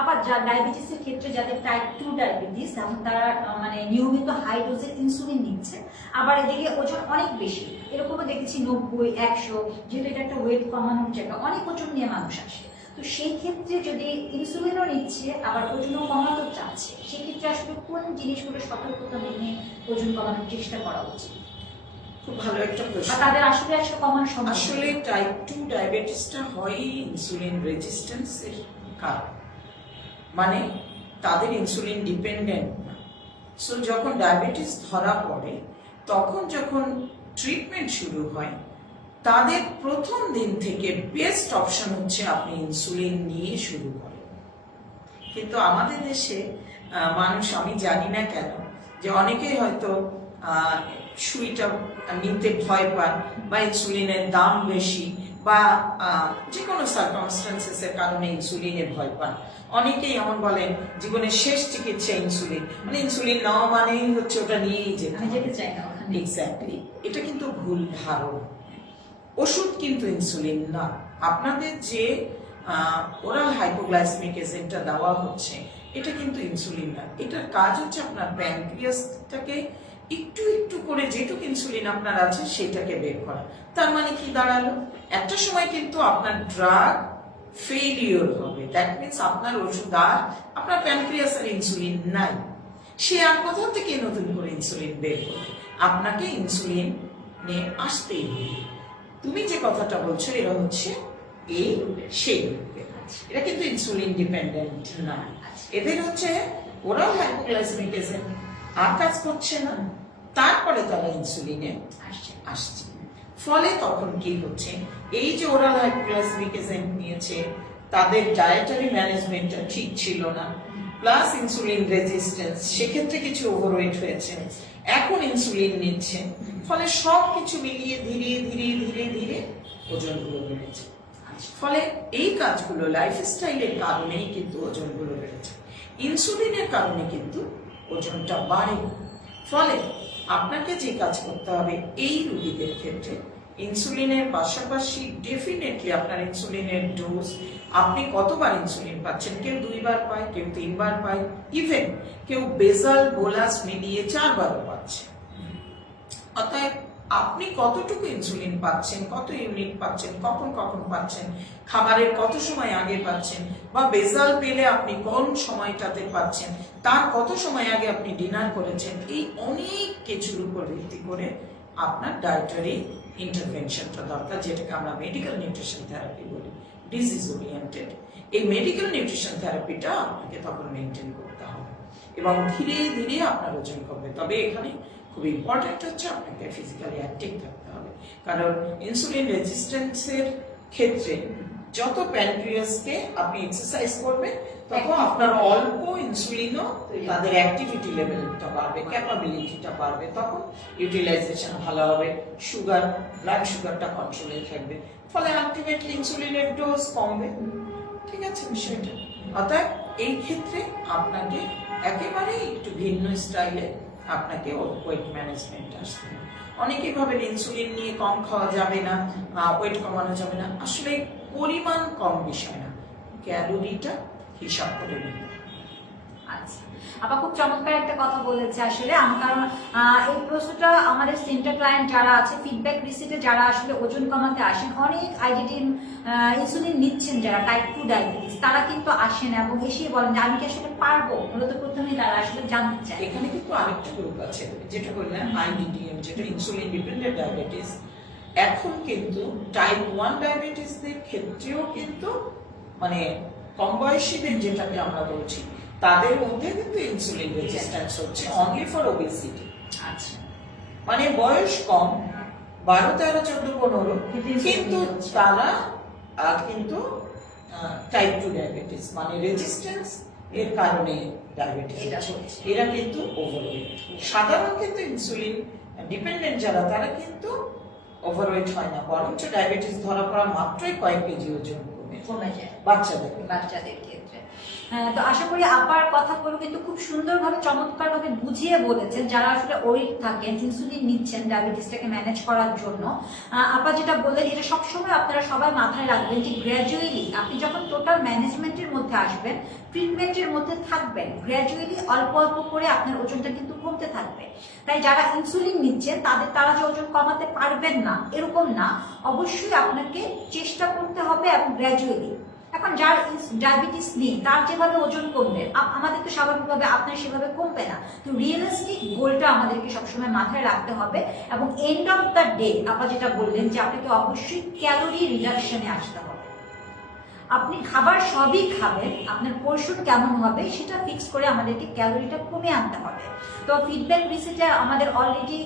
আবার ডায়াবেটিসের ক্ষেত্রে যাদের টাইপ 2 ডায়াবেটিস, এবং তারা মানে নিয়মিত হাই ডোজের ইনসুলিন নিচ্ছে, আবার এদিকে ওজন অনেক বেশি, এরকমও দেখেছি 90, 100, যেহেতু এটা একটা ওয়েট কমানোর জায়গা, অনেক ওজন নিয়ে মানুষ আসে। তো সেই ক্ষেত্রে যদি ইনসুলিনও নিচ্ছে আবার ওজনও কমাতে চাচ্ছে, সেক্ষেত্রে আসলে কোন জিনিসগুলো সতর্কতা মেনে ওজন কমানোর চেষ্টা করা উচিত? খুব ভালো একটা প্রশ্ন। তাদের আসলে কমানো সম্ভব? আসলে টাইপ 2 ডায়াবেটিসটা হয় ইনসুলিন রেজিস্ট্যান্সের কারণ, মানে তাদের ইনসুলিন ডিপেন্ডেন্ট না। সো যখন ডায়াবেটিস ধরা পড়ে, তখন যখন ট্রিটমেন্ট শুরু হয়, তাদের প্রথম দিন থেকে বেস্ট অপশন হচ্ছে আপনি ইনসুলিন নিয়ে শুরু করেন। কিন্তু আমাদের দেশে মানুষ, আমি জানি না কেন, যে অনেকেই হয়তো সুইটা নিতে ভয় পান, বা ইনসুলিনের দাম বেশি, বা যে কোনো সার্কামস্টান্সেসের কারণে ইনসুলিনে ভয় পান। অনেকেই এমন বলেন জীবনের শেষ চিকিৎসা ইনসুলিন, মানে ইনসুলিন নেওয়া মানেই হচ্ছে ওটা নিয়েই যেতে চাই না। এক্স্যাক্টলি, এটা কিন্তু ভুল ধারণা। ওষুধ কিন্তু ইনসুলিন না। আপনাদের যে ওরাল হাইপোগ্লাইসেমিক এজেন্টটা দেওয়া হচ্ছে, এটা কিন্তু ইনসুলিন না। এটার কাজ হচ্ছে আপনার প্যানক্রিয়াসটাকে একটু একটু করে যেটুকু ইনসুলিন আপনার আছে সেটাকে বের করা। তার মানে কি দাঁড়ালো, একটা সময় কিন্তু আপনার ড্রাগ ফেলিওর হবে, দ্যাট মিনস আপনার ওষুধ আর আপনার প্যানক্রিয়াসের ইনসুলিন নাই, সে আর কোথা থেকে নতুন করে ইনসুলিন বের করবে, আপনাকে ইনসুলিন নিয়ে আসতেই হবে। তুমি যে কথাটা বলছো, এরা হচ্ছে এই সেই গ্রুপের, এরা কিন্তু ইনসুলিন ডিপেন্ডেন্ট না। এদের হচ্ছে ওরাল হাইপোগ্লাইসেমিক এজেন্ট আর কাজ করছে না, তারপরে তারা ইনসুলিনে আসছে। ফলে তখন কি হচ্ছে, এই যে ওরাল হাইপোগ্লাইসেমিক এজেন্ট নিয়েছে, তাদের ডায়েটারি ম্যানেজমেন্টটা ঠিক ছিল না, প্লাস ইনসুলিন রেজিস্ট্যান্স, সেক্ষেত্রে কিছু ওভারওয়েট হয়েছে, এখন ইনসুলিন নিচ্ছে, ফলে সব কিছু মিলিয়ে ধীরে ধীরে ধীরে ধীরে ওজনগুলো বেড়েছে। ফলে এই কাজগুলো লাইফস্টাইলের কারণেই কিন্তু ওজনগুলো বেড়েছে, ইনসুলিনের কারণে কিন্তু ওজনটা বাড়ে। ফলে আপনাকে যে কাজ করতে হবে এই রোগীদের ক্ষেত্রে, ইনসুলিনের পাশাপাশি ডেফিনেটলি আপনার ইনসুলিনের ডোজ, আপনি কতবার ইনসুলিন পাচ্ছেন, কেউ 2 বার পায়, কেউ 3 বার পায়, ইভেন কেউ বেসাল বোলাস মিলিয়ে 4 বারও পাচ্ছে। অতএব আপনি কতটুকু ইনসুলিন পাচ্ছেন, কত ইউনিট পাচ্ছেন, কখন কখন পাচ্ছেন, খাবারের কত সময় আগে পাচ্ছেন, বা বেসাল পেলে আপনি কোন সময়টাতে পাচ্ছেন, তার কত সময় আগে আপনি ডিনার করেছেন, এই অনেক কিছুর উপর ভিত্তি করে আপনার ডায়েটারি ইন্টারভেনশনটা দরকার, যেটাকে আমরা মেডিকেল নিউট্রিশন থেরাপি বলি, ডিজিজ ওরিয়েন্টেড। এই মেডিকেল নিউট্রিশন থেরাপিটা আপনাকে তখন মেনটেন করতে হবে এবং ধীরে ধীরে আপনার ওজন কমবে। তবে এখানে খুব ইম্পর্টেন্ট হচ্ছে আপনাকে ফিজিক্যালি অ্যাক্টিভ থাকতে হবে, কারণ ইনসুলিন রেজিস্ট্যান্সের ক্ষেত্রে যত প্যানক্রিয়াসকে আপনি এক্সারসাইজ করবেন তখন আপনার অল্প ইনসুলিনও তাদের অ্যাক্টিভিটি লেভেলটা বাড়বে, ক্যাপাবিলিটিটা বাড়বে, তখন ইউটিলাইজেশন ভালো হবে, সুগার, ব্লাড সুগারটা কন্ট্রোলে থাকবে, ফলে আলটিমেটলি ইনসুলিনের ডোজ কমবে। ঠিক আছে বিষয়টা? অর্থাৎ এই ক্ষেত্রে আপনাকে একেবারে একটু ভিন্ন স্টাইলে আপনাকে ওয়েট ম্যানেজমেন্ট আসতে হবে। অনেকেই ভাবেন ইনসুলিন নিয়ে কম খাওয়া যাবে না, ওয়েট কমানো যাবে না। আসলে পরিমাণ কম বিষয় না, ক্যালোরিটা হিসাব করে নিতে। আচ্ছা, আপা খুব চমৎকার একটা কথা বলেছে আসলে। কারণ এই প্রশ্নটা আমাদের সেন্টার ক্লায়েন্ট যারা আছে, ফিডব্যাক রিসিটে যারা আসলে ওজন কমাতে আসেন, অনেক আইডিটিন ইনসুলিন নিচ্ছেন যারা টাইপ 2 ডায়াবেটিস, তারা কিন্তু আসেন এবং এসে বলেন যে আমি কি আসলে পারবো, মূলত প্রথমেই তারা আসলে জানতে চায়। এখানে কিন্তু আরেকটা গ্রুপ আছে যেটা বললেন আইডিটিএম, যেটা ইনসুলিন ডিপেন্ডেন্ট ডায়াবেটিস। এখন কিন্তু টাইপ 1 ডায়াবেটিসদের ক্ষেত্রেও কিন্তু মানে কম বয়সীদের যেটাকে আমরা বলছি, তাদের মধ্যে কিন্তু ইনসুলিন রেজিস্ট্যান্স হচ্ছে অনলি ফর ওবেসিটি। আচ্ছা, মানে বয়স কম, 12, 13, 14, 15, কিন্তু তারা কিন্তু টাইপ 2 ডায়াবেটিস মানে রেজিস্ট্যান্স এর কারণে ডায়াবেটিস, এরা কিন্তু ওভারওয়েট। সাধারণ কিন্তু ইনসুলিন ডিপেন্ডেন্ট যারা, তারা কিন্তু ওভারওয়েট হয় না, বরঞ্চ ডায়াবেটিস ধরা পড়া মাত্রই কয়েক কেজি ওজন কমে যায় বাচ্চাদের ক্ষেত্রে। তো আশা করি আপার কথাগুলো কিন্তু খুব সুন্দরভাবে চমৎকারভাবে বুঝিয়ে বলেছেন। যারা আসলে ওয়েট থাকেন, ইনসুলিন নিচ্ছেন ডায়াবেটিসটাকে ম্যানেজ করার জন্য, আপা যেটা বললেন এটা সবসময় আপনারা সবাই মাথায় রাখবেন যে গ্র্যাজুয়ালি আপনি যখন টোটাল ম্যানেজমেন্টের মধ্যে আসবেন, ট্রিটমেন্টের মধ্যে থাকবেন, গ্র্যাজুয়ালি অল্প অল্প করে আপনার ওজনটা কিন্তু কমতে থাকবে। তাই যারা ইনসুলিন নিচ্ছেন তারা যে ওজন কমাতে পারবেন না এরকম না, অবশ্যই আপনাকে চেষ্টা করতে হবে এবং গ্র্যাজুয়ালি। এখন যার ডায়াবেটিস নেই তার যেভাবে ওজন কমবে, আমাদের তো স্বাভাবিকভাবে আপনার সেভাবে কমবে না। তো রিয়েলিস্টিক গোলটা আমাদেরকে সবসময় মাথায় রাখতে হবে এবং এন্ড অফ দ্য ডে আপা যেটা বললেন যে আপনাকে অবশ্যই ক্যালোরি রিডাকশনে আসতে হবে। আপনি খাবার সবই খাবেন, আপনার পোর্শন কেমন হবে সেটা ফিক্স করে আমাদেরকে ক্যালোরিটা কমে আনতে হবে। তো ফিডব্যাক রিসিটে আমাদের অলরেডি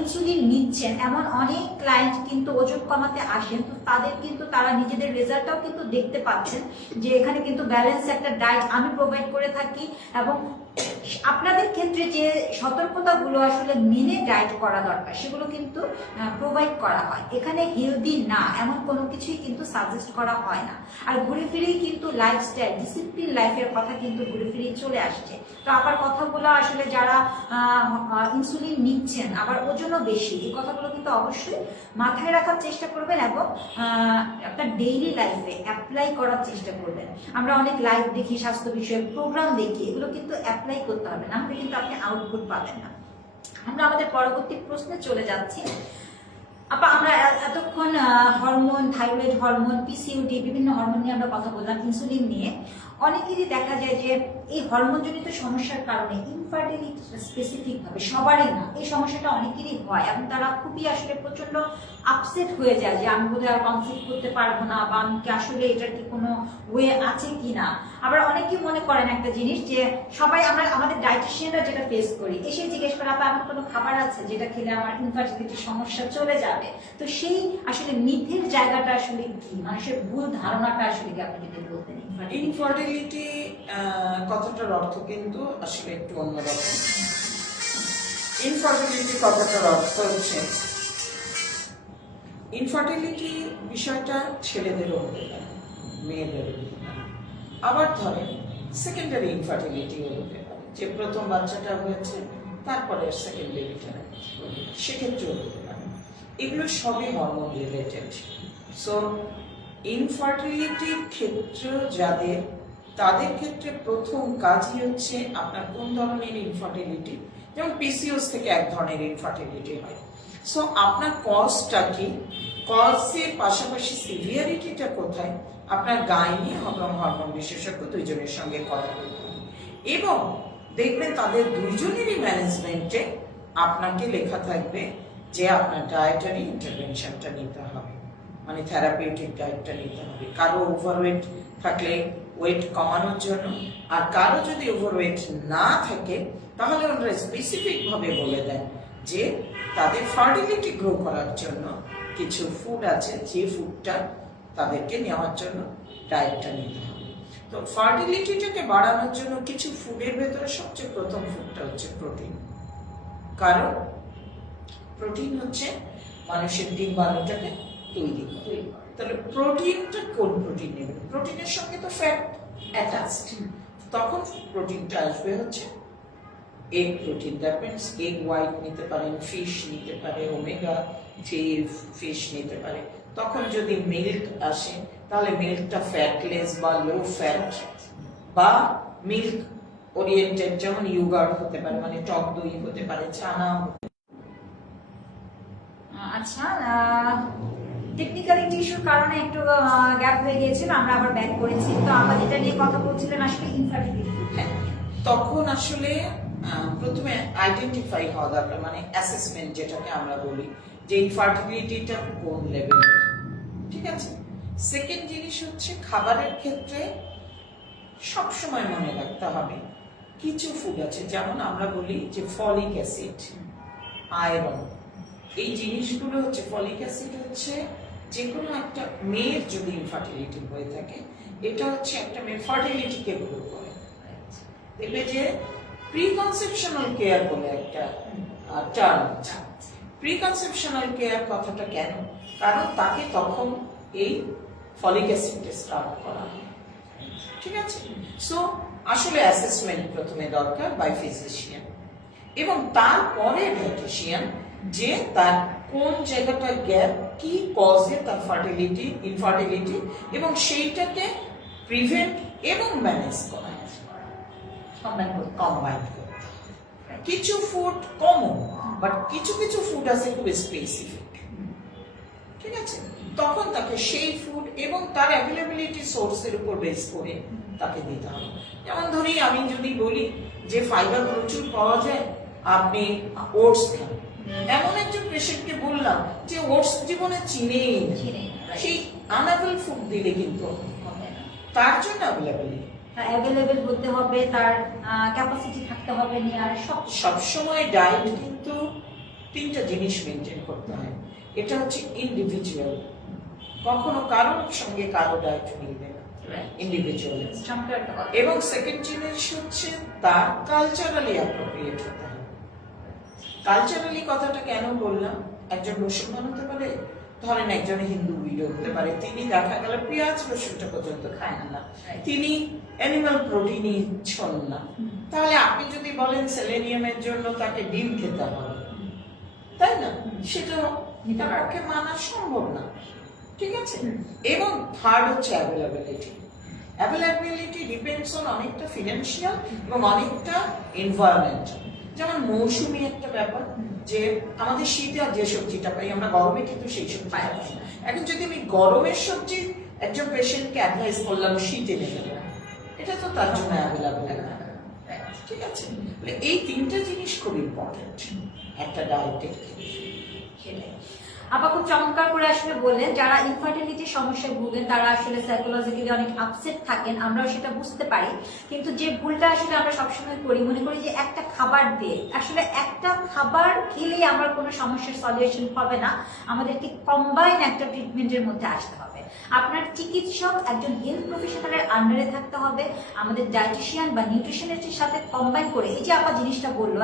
ইনসুলিন নিচ্ছেন এমন অনেক ক্লায়েন্ট কিন্তু ওজন কমাতে আসেন, তো তারা নিজেদের রেজাল্টটাও কিন্তু দেখতে পাচ্ছেন যে এখানে কিন্তু ব্যালেন্স একটা ডায়েট আমি প্রোভাইড করে থাকি এবং আপনাদের ক্ষেত্রে যে সতর্কতাগুলো আসলে মেনে ডায়েট করা দরকার সেগুলো কিন্তু প্রোভাইড করা হয়। এখানে হেলদি না এমন কোনো কিছুই কিন্তু সাজেস্ট করা হয় না। আর ঘুরে ফিরেই কিন্তু লাইফস্টাইল, ডিসিপ্লিন লাইফের কথা কিন্তু ঘুরে ফিরেই চলে আসছে। তো আবার কথাগুলো আসলে যারা ইনসুলিন নিচ্ছেন আবার ওজনও বেশি, এই কথাগুলো কিন্তু অবশ্যই মাথায় রাখার চেষ্টা করবেন এবং আপনার ডেইলি লাইফে অ্যাপ্লাই করার চেষ্টা করবেন। আমরা অনেক লাইভ দেখি, স্বাস্থ্য বিষয়ক প্রোগ্রাম দেখি, এগুলো কিন্তু অ্যাপ্লাই করতে হবে, না হলে কিন্তু আপনি আউটপুট পাবেন না। আমরা আমাদের পরবর্তী প্রশ্নে চলে যাচ্ছি। আপা আমরা এতক্ষণ হরমোন, থাইরয়েড হরমোন, পিসিওডি, বিভিন্ন হরমোন নিয়ে আমরা কথা বললাম, ইনসুলিন নিয়ে। অনেকেরই দেখা যায় যে এই হরমোনজনিত সমস্যার কারণে ইনফার্টিলিটি স্পেসিফিক ভাবে সবারই না, এই সমস্যাটা অনেকেরই হয় এবং তারা খুবই আসলে প্রচন্ড আপসেট হয়ে যায় যে আমি বোধহয় আর কনসিভ করতে পারবো না, বা আমি কি আসলে এটার কি কোনো ওয়ে আছে কিনা। আবার অনেকেই মনে করেন একটা জিনিস যে সবাই আমরা আমাদের ডায়েটিশিয়ানরা যেটা ফেস করি, এসে জিজ্ঞেস করা আপা এমন কোনো খাবার আছে যেটা খেলে আমার ইনফার্টিলিটির সমস্যা চলে যাবে? তো সেই আসলে মিথের জায়গাটা আসলে কি, মানুষের ভুল ধারণাটা আসলে কি আপনি যদি বলতেন? ইনফার্টিলিটি কথাটার অর্থ কিন্তু আসলে একটু অন্যরকম। ইনফার্টিলিটি কথাটার অর্থ হচ্ছে, ইনফার্টিলিটি বিষয়টা ছেলেদেরও হতে পারে, মেয়েদেরও হতে পারে। আবার ধরেন সেকেন্ডারি ইনফার্টিলিটিও হতে পারে, যে প্রথম বাচ্চাটা হয়েছে তারপরে সেকেন্ড বেবিটা, সেক্ষেত্রেও হতে পারে। এগুলো সবই হরমোন রিলেটেড। সো ইনফার্টিলিটির ক্ষেত্রে যাদের, তাদের ক্ষেত্রে প্রথম কাজই হচ্ছে আপনার কোন ধরনের ইনফার্টিলিটি। যেমন পিসিওস থেকে এক ধরনের ইনফার্টিলিটি হয়। সো আপনার কজটা কি, কজের পাশাপাশি সিভিয়ারিটিটা কোথায়, আপনার গাইনি এবং হরমোন বিশেষজ্ঞ দুইজনের সঙ্গে কথা বলতে হবে। এবং দেখবেন তাদের দুইজনেরই ম্যানেজমেন্টে আপনাকে লেখা থাকবে যে আপনার ডায়েটারি ইন্টারভেনশনটা নিতে হবে, মানে থেরাপিউটিক ডায়েটটা নিতে হবে। কারো ওভারওয়েট থাকলে ওয়েট কমানোর জন্য, আর কারো যদি ওভারওয়েট না থাকে তাহলে ওনারা স্পেসিফিক ভাবে বলে দেন যে তাদের ফার্টিলিটি গ্রো করার জন্য কিছু ফুড আছে, যে ফুডটা তাদেরকে নেওয়ার জন্য ডায়েটটা নিতে হবে। তো ফার্টিলিটিটাকে বাড়ানোর জন্য কিছু ফুডের ভেতরে সবচেয়ে প্রথম ফুডটা হচ্ছে প্রোটিন। কারণ প্রোটিন হচ্ছে মানুষের ডিম্বাণুটাকে তৈরি করে। তাহলে প্রোটিনটা কোন প্রোটিন নেবেন? প্রোটিনের সঙ্গে তো ফ্যাট অ্যাটাচড, তখন প্রোটিনটা আসবে হচ্ছে egg protein. That means egg white নিতে পারেন, ফিশ নিতে পারে, ওমেগা 3 ফিশ নিতে পারে। তখন যদি মিল্ক আসে তাহলে মিল্কটা ফ্যাটলেস বা লো ফ্যাট বা মিল্ক ওরিয়েন্টেড, যেমন ইয়োগার্ট হতে পারে, মানে টক দই হতে পারে, ছানা। আচ্ছা, টেকনিক্যালিটি ইস্যুর কারণে একটু গ্যাপ হয়ে গিয়েছিল, আমরা আবার ব্যাক করেছি। তো আমরা যেটা নিয়ে কথা বলছিলেন আসলে ইনফার্টিলিটি। তখন আসলে প্রথমে আইডেন্টিফাই হওয়া দরকার, মানে অ্যাসেসমেন্ট যেটাকে আমরা বলি, যে ইনফার্টিলিটিটা কোন লেভেলে। ঠিক আছে। সেকেন্ড জিনিস হচ্ছে খাবারের ক্ষেত্রে সবসময় মনে রাখতে হবে কিছু ফুড আছে, যেমন আমরা বলি যে ফলিক অ্যাসিড, আয়রন, এই জিনিসগুলো হচ্ছে, ফলিক অ্যাসিড হচ্ছে যে কোনো একটা মেয়ের যদি ইনফার্টিলিটি হয়ে থাকে, এটা হচ্ছে একটা মেয়ের ফার্টিলিটিকে গ্রো করে। দেখবে যে প্রিকনসেপশনাল কেয়ার বলে একটা টার্ম আছে। প্রিকনসেপশনাল কেয়ার কথাটা কেন? কারণ তাকে তখন এই ফলিক অ্যাসিডটা স্টার্ট করা হয়। ঠিক আছে। সো আসলে অ্যাসেসমেন্ট প্রথমে দরকার বাই ফিজিশিয়ান, এবং তারপরে ডায়েটিশিয়ান, যে তার কোন জায়গাটা গ্যাপ, কি কজে তার ফার্টিলিটি, ইনফার্টিলিটি, এবং সেইটাকে প্রিভেন্ট এবং ম্যানেজ করা, কম্বাইন করতে। কিছু ফুড কমন, বাট কিছু কিছু ফুড আছে খুব স্পেসিফিক। ঠিক আছে। তখন তাকে সেই ফুড এবং তার অ্যাভেলেবিলিটি সোর্সের উপর বেস করে তাকে দিতে হবে। যেমন ধরি আমি যদি বলি যে ফাইবার প্রচুর পাওয়া যায়, আপনি ওটস খান, এমন একজন পেশেন্টকে বললাম যে ওটস জীবনে চিনেই না, সেই আনঅ্যাভেল ফুড দিলে কিন্তু তার জন্য অ্যাভেলেবেল হতে হবে, তার ক্যাপাসিটি থাকতে হবে নেওয়ার। সবসময় ডায়েট কিন্তু তিনটা জিনিস মেনটেন করতে হয়। এটা হচ্ছে ইন্ডিভিজুয়াল, কখনো কারোর সঙ্গে কারো ডায়েট মিলবে না, ইন্ডিভিজুয়াল। এবং সেকেন্ড জিনিস হচ্ছে তার কালচারালি অ্যাপ্রোপ্রিয়েট হতে হবে। কালচারালি কথাটা কেন বললাম? একজন মুসলমান হতে পারে, ধরেন একজন হিন্দু উইডো হতে পারে, তিনি দেখা গেল পেঁয়াজ রসুনটা পর্যন্ত খায় না, তিনি অ্যানিমাল প্রোটিনই ছন না। তাহলে আপনি যদি বলেন সেলেনিয়ামের জন্য তাকে ডিম খেতে হবে, তাই না? সেটা তার পক্ষে মানা সম্ভব না। ঠিক আছে। এবং থার্ড হচ্ছে অ্যাভেলেবিলিটি। অ্যাভেলেবিলিটি ডিপেন্ডস অন অনেকটা ফিনান্সিয়াল এবং অনেকটা এনভায়রনমেন্ট। যেমন মৌসুমি একটা ব্যাপার, যে আমাদের শীতে আর যে সবজিটা পাই আমরা গরমে কিন্তু সেই সবজি পাই না। এখন যদি আমি গরমের সবজি একজন পেশেন্টকে অ্যাডভাইস করলাম শীতে নেবে, এটা তো তার জন্য অ্যাভেলেবল না। ঠিক আছে, এই তিনটা জিনিস খুব ইম্পর্টেন্ট একটা ডায়েটের ক্ষেত্রে। সেটাই আপা খুব চমৎকার করে আসলে বললেন, যারা ইনফার্টিলিটি সমস্যায় ভুগেন তারা আসলে সাইকোলজিক্যালি অনেক আপসেট থাকেন, আমরাও সেটা বুঝতে পারি। কিন্তু যে ভুলটা আসলে আমরা সবসময় করি, মনে করি যে একটা খাবার দিয়ে, আসলে একটা খাবার খেলেই আমার কোনো সমস্যার সলিউশন হবে না, আমাদেরকে কম্বাইন একটা ট্রিটমেন্টের মধ্যে আসতে হবে। আপনার চিকিৎসক একজন হেলথ প্রফেশনালের আন্ডারে থাকতে হবে, আমাদের ডায়েটিশিয়ান বা নিউট্রিশনিস্টের সাথে কম্বাইন করে। এই যে আপা জিনিসটা বললো,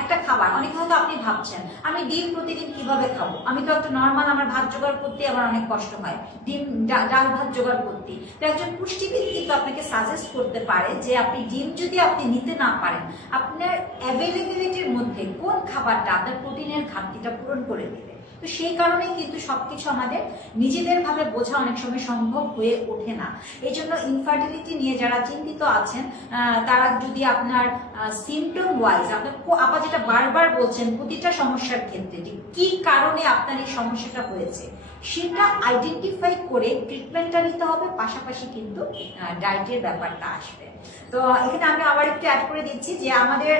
একটা খাবার, অনেক হয়তো আপনি ভাবছেন আমি ডিম প্রতিদিন কিভাবে খাবো, আমি তো একটা নর্মাল, আমার ভাত জোগাড় করতে আমার অনেক কষ্ট হয়, ডিম ডাল ভাত জোগাড় করতে। তো একজন পুষ্টিবিদ কিন্তু আপনাকে সাজেস্ট করতে পারে যে আপনি ডিম যদি আপনি নিতে না পারেন, আপনার অ্যাভেলেবিলিটির মধ্যে কোন খাবারটা আপনার প্রোটিনের ঘাটতিটা পূরণ করে দেবে। তো সেই কারণেই কিন্তু সবকিছু আমাদের নিজেদের ভাবে বোঝা অনেক সময় সম্ভব হয়ে ওঠে না। এই জন্য ইনফার্টিলিটি নিয়ে যারা চিন্তিত আছেন, তারা যদি আপনার সিমটম ওয়াইজ, আপনার আপা যেটা বারবার বলছেন প্রতিটা সমস্যার ক্ষেত্রে যে কি কারণে আপনার এই সমস্যাটা হয়েছে, সেটা আইডেন্টিফাই করে ট্রিটমেন্টটা নিতে হবে, পাশাপাশি কিন্তু ডায়েটের ব্যাপারটা আসবে। তো এখানে আমি আবার একটু অ্যাড করে দিচ্ছি যে আমাদের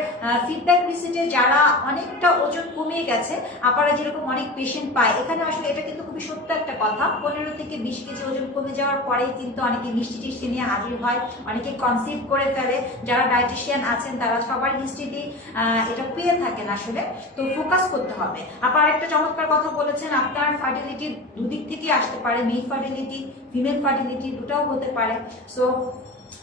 ফিডব্যাক রিসিটে যারা অনেকটা ওজন কমিয়ে গেছে, আপনারা যেরকম অনেক পেশেন্ট পায়, এখানে আসলে এটা কিন্তু খুবই সত্য একটা কথা, 15 থেকে 20 কেজি ওজন কমে যাওয়ার পরেই কিন্তু অনেকে মিষ্টি টিষ্টি নিয়ে হাজির হয়, অনেকে কনসিভ করে ফেলে। যারা ডায়েটিশিয়ান আছেন তারা সবার হিস্ট্রিতে এটা পেয়ে থাকেন আসলে। তো ফোকাস করতে হবে। আপনার আরেকটা চমৎকার কথা বলেছেন, আপনার ফার্টিলিটি দুদিক থেকে আসতে পারে, মেল ফার্টিলিটি, ফিমেল ফার্টিলিটি দুটাও হতে পারে। সো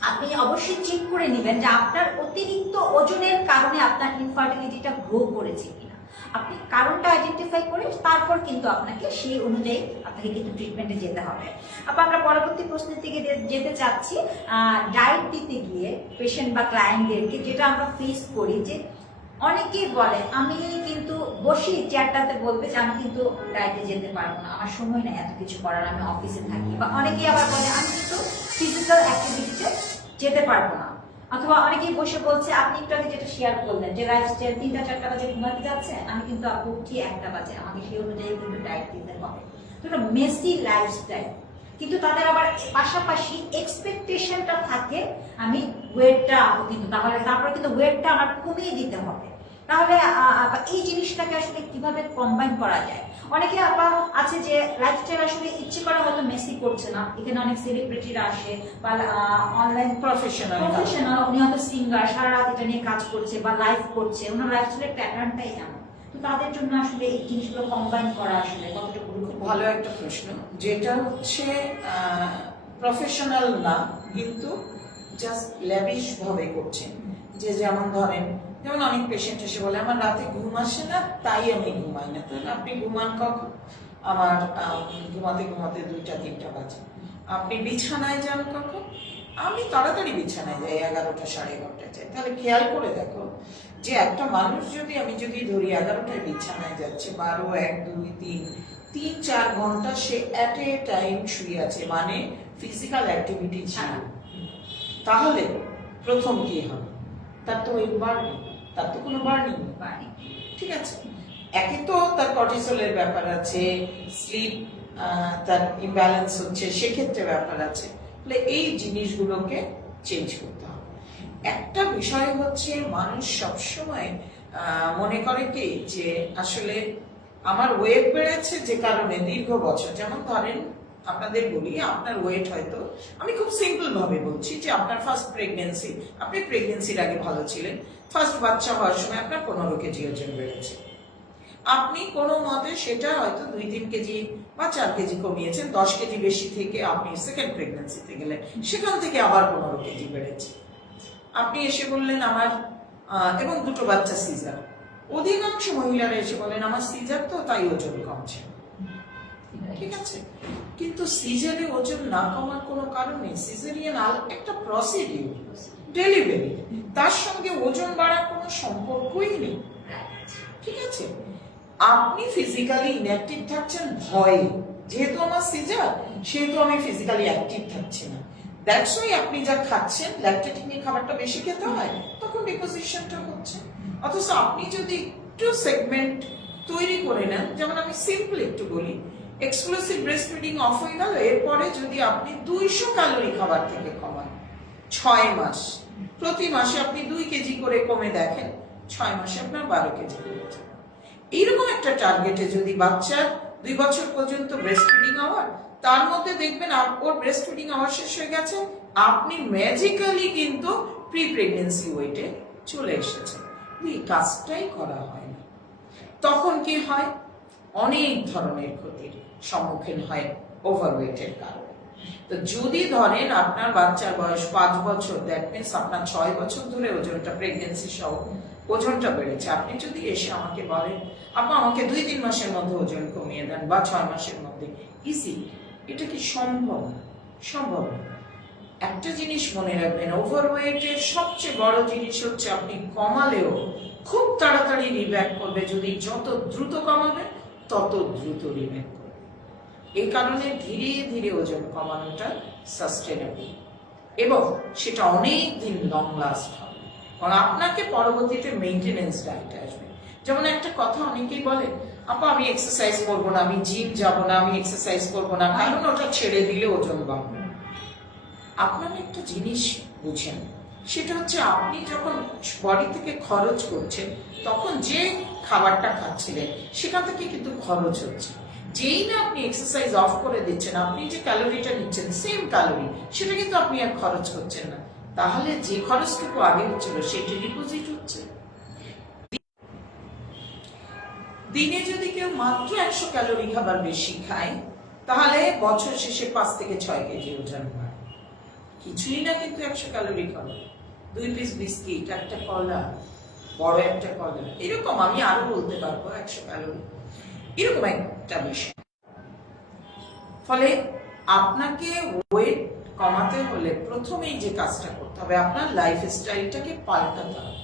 আপনি অবশ্যই চেক করে নেবেন যে আপনার অতিরিক্ত ওজনের কারণে আপনার ইনফার্টিলিটিটা গ্রো করেছে কিনা। আপনি কারণটা আইডেন্টিফাই করে তারপর কিন্তু আপনাকে সেই অনুযায়ী আপনাকে কিন্তু ট্রিটমেন্টে যেতে হবে। আমরা পরবর্তী প্রশ্নের দিকে যেতে চাচ্ছি। ডায়েট দিতে গিয়ে পেশেন্ট বা ক্লায়েন্টদেরকে যেটা আমরা ফেস করি, যে অনেকেই বলে আমি কিন্তু বসি চেয়ারটাতে, বলবে যে আমি কিন্তু ডায়েটে যেতে পারবো না, আমার সময় নেই এত কিছু করার, আমি অফিসে থাকি। বা অনেকেই আবার বলে আমি কিন্তু ফিজিক্যাল অ্যাক্টিভিটিতে যেতে পারবো না। অথবা অনেকেই বসে বলছে, আপনি একটু আগে যেটা শেয়ার করলেন যে লাইফস্টাইল 3টা-4টা বাজে ঘুমাতে যাচ্ছে, আমি কিন্তু আপু উঠি 1টা বাজে, আমাকে সেই অনুযায়ী কিন্তু ডায়েট দিতে হবে। তো এটা মেসি লাইফস্টাইল, কিন্তু তাদের আবার পাশাপাশি এক্সপেকটেশনটা থাকে আমি ওয়েটটা আনবো, কিন্তু তারপরে কিন্তু ওয়েটটা আমার কমিয়ে দিতে হবে। তাহলে এই জিনিসটাকে আসলে কিভাবে কম্বাইন করা যায়? অনেকে আপা আছে যে লাইফস্টাইল আসলে ইচ্ছে করে হয়তো মেসি করছে না, এখানে অনেক সেলিব্রিটিরা আসে বা অনলাইন প্রফেশনাল, উনি হয়তো সিঙ্গার, সারা রাত এটা নিয়ে কাজ করছে বা লাইভ করছে, ওনার লাইফস্টাইলের প্যাটার্নটাই এমন। তো তাদের জন্য আসলে এই জিনিসগুলো কম্বাইন করা আসলে কতটুকু? খুব ভালো একটা প্রশ্ন, যেটা হচ্ছে প্রফেশনাল না কিন্তু জাস্ট ল্যাভিশ ভাবে করছেন। যে যেমন ধরেন, যেমন অনেক পেশেন্ট এসে বলে আমার রাতে ঘুম আসে না, তাই আমি ঘুমাই না। তো আপনি ঘুমান কখন? আমার ঘুমাতে ঘুমাতে 2টা-3টা বাজে। আপনি বিছানায় যান কখন? আমি তাড়াতাড়ি বিছানায় যাই, 11টা 11:30টায় যাই। তাহলে খেয়াল করে দেখো যে একটা মানুষ যদি, আমি যদি ধরি 11টায় বিছানায় যাচ্ছে, 12, 1, 2, 3-4 ঘন্টা সে অ্যাট এ টাইম শুয়ে আছে, মানে ফিজিক্যাল অ্যাক্টিভিটি ছিল। তাহলে প্রথম কি হবে? তার তো ওয়েট বাড়বে, তার তো কোনো বাড়নি, ঠিক আছে। একে তো তার কর্টিসলের ব্যাপার আছে, স্লিপ তার ইমব্যালেন্স হচ্ছে, সেক্ষেত্রে ব্যাপার আছে। তাহলে এই জিনিসগুলোকে চেঞ্জ করতে হবে। একটা বিষয় হচ্ছে, মানুষ সবসময় মনে করে কি যে আসলে আমার ওয়েট বেড়েছে যে কারণে দীর্ঘ বছর, যেমন ধরেন আপনাদের বলি, আপনার ওয়েট হয়তো, আমি খুব সিম্পল ভাবে বলছি যে আপনার ফার্স্ট প্রেগনেন্সি, আপনি প্রেগনেন্সির আগে ভালো ছিলেন, ফার্স্ট বাচ্চা হওয়ার সময় আপনার 15 কেজি ওজন বেড়েছে। আপনি কোনো মতে সেটা হয়তো 2-3 কেজি বা 4 কেজি কমিয়েছেন, 10 কেজি বেশি থেকে আপনি সেকেন্ড প্রেগনেন্সিতে গেলেন, সেখান থেকে আবার 15 কেজি বেড়েছে। আপনি এসে বললেন আমার, এবং 2টো বাচ্চা সিজার। অধিকাংশ মহিলারা এসে বলেন আমার সিজার তো তাই ওজন কমছে, ঠিক আছে। কিন্তু সিজারে ওজন না কমার কোনো কারণ নেই। সিজারিয়ান একটা প্রসিডিউর, ডেলিভারি, তার সঙ্গে ওজন বাড়ার কোনো সম্পর্কই নেই, ঠিক আছে। আপনি ফিজিক্যালি ইনঅ্যাক্টিভ থাকছেন ভয়ে, যেহেতু আমার সিজার সেহেতু আমি ফিজিক্যালি অ্যাক্টিভ থাকছি না, দ্যাটস ওয়াই আপনি যা খাচ্ছেন, ল্যাকটেটিং এর খাবারটা বেশি খেতে হয়, তখন ডিপোজিশনটা হচ্ছে। অথচ আপনি যদি একটু সেগমেন্ট তৈরি করে নেন, যেমন আমি সিম্পল একটু বলি, এক্সক্লুসিভ ব্রেস্ট ফিডিং অফ হয়ে গেল, এরপরে যদি আপনি 200 ক্যালোরি খাবার থেকে কমান 6 মাস, প্রতি মাসে আপনি 2 কেজি করে কমে দেখেন, 6 মাসে আপনার 12 কেজি কমে যাবে। এইরকম একটা টার্গেটে যদি বাচ্চার 2 বছর পর্যন্ত ব্রেস্ট ফিডিং আওয়ার, তার মধ্যে দেখবেন ওর ব্রেস্ট ফিডিং আওয়ার শেষ হয়ে গেছে, আপনি ম্যাজিক্যালি কিন্তু প্রি প্রেগনেন্সি ওয়েটে চলে এসেছেন। এই কাজটাই করা হয় না। তখন কি হয়, অনেক ধরনের ক্ষতির সম্মুখীন হয় ওভারওয়েটের কারণে। তো যদি ধরেন আপনার বাচ্চার বয়স 5 বছর, দ্যাট মিনস আপনার 6 বছর ধরে ওজনটা প্রেগনেন্সি সহ ওজনটা বেড়েছে, আপনি যদি এসে আমাকে বলেন আপা আমাকে 2-3 মাসের মধ্যে ওজন কমিয়ে দেন বা 6 মাসের মধ্যে, ইজি, এটা কি সম্ভব? সম্ভব না। একটা জিনিস মনে রাখবেন, ওভারওয়েটের সবচেয়ে বড় জিনিস হচ্ছে আপনি কমালেও খুব তাড়াতাড়ি রিব্যাক করবে। যদি যত দ্রুত কমাবে তত দ্রুত রিব্যাক করবে। এই কারণে ধীরে ধীরে ওজন কমানোটা সাস্টেনেবল এবং সেটা অনেক দিন লং লাস্ট হবে, কারণ আপনাকে পরবর্তীতে মেইনটেনেন্স ডায়েটে আসবে। যেমন একটা কথা অনেকেই বলে, আপা আমি এক্সারসাইজ করবো না, আমি জিম যাব না, আমি এক্সারসাইজ করবো না, কারণ ওটা ছেড়ে দিলে ওজন বাড়বে। আপনারা একটা জিনিস বুঝেন, সেটা হচ্ছে আপনি যখন বডি থেকে খরচ করছেন তখন যে খাবারটা খাচ্ছিলেন সেখান থেকে কিন্তু খরচ হচ্ছে। যেই না আপনি এক্সারসাইজ অফ করে দিচ্ছেন, আপনি যে ক্যালোরিটা নিচ্ছেন সেম ক্যালোরি, সেটা কিন্তু আপনি আর খরচ করছেন না। তাহলে যে খরচটুকু আগে হচ্ছিল সেটি ডিপোজিট হচ্ছে। দিনে যদি কেউ মাত্র 100 ক্যালোরি খাবার বেশি খায়, তাহলে বছর শেষে 5 থেকে 6 কেজি ওজন হয়। কিছুই না কিন্তু 100 ক্যালোরি খাবার, 2 পিস বিস্কিট, একটা কলা, বড় একটা কলা, এরকম আমি আরো বলতে পারবো 100 ক্যালোরি, এরকম একটা বিষয়। ফলে আপনাকে ওয়েট কমাতে হলে প্রথমেই যে কাজটা করতে হবে, আপনার লাইফস্টাইলটাকে পাল্টাতে হবে।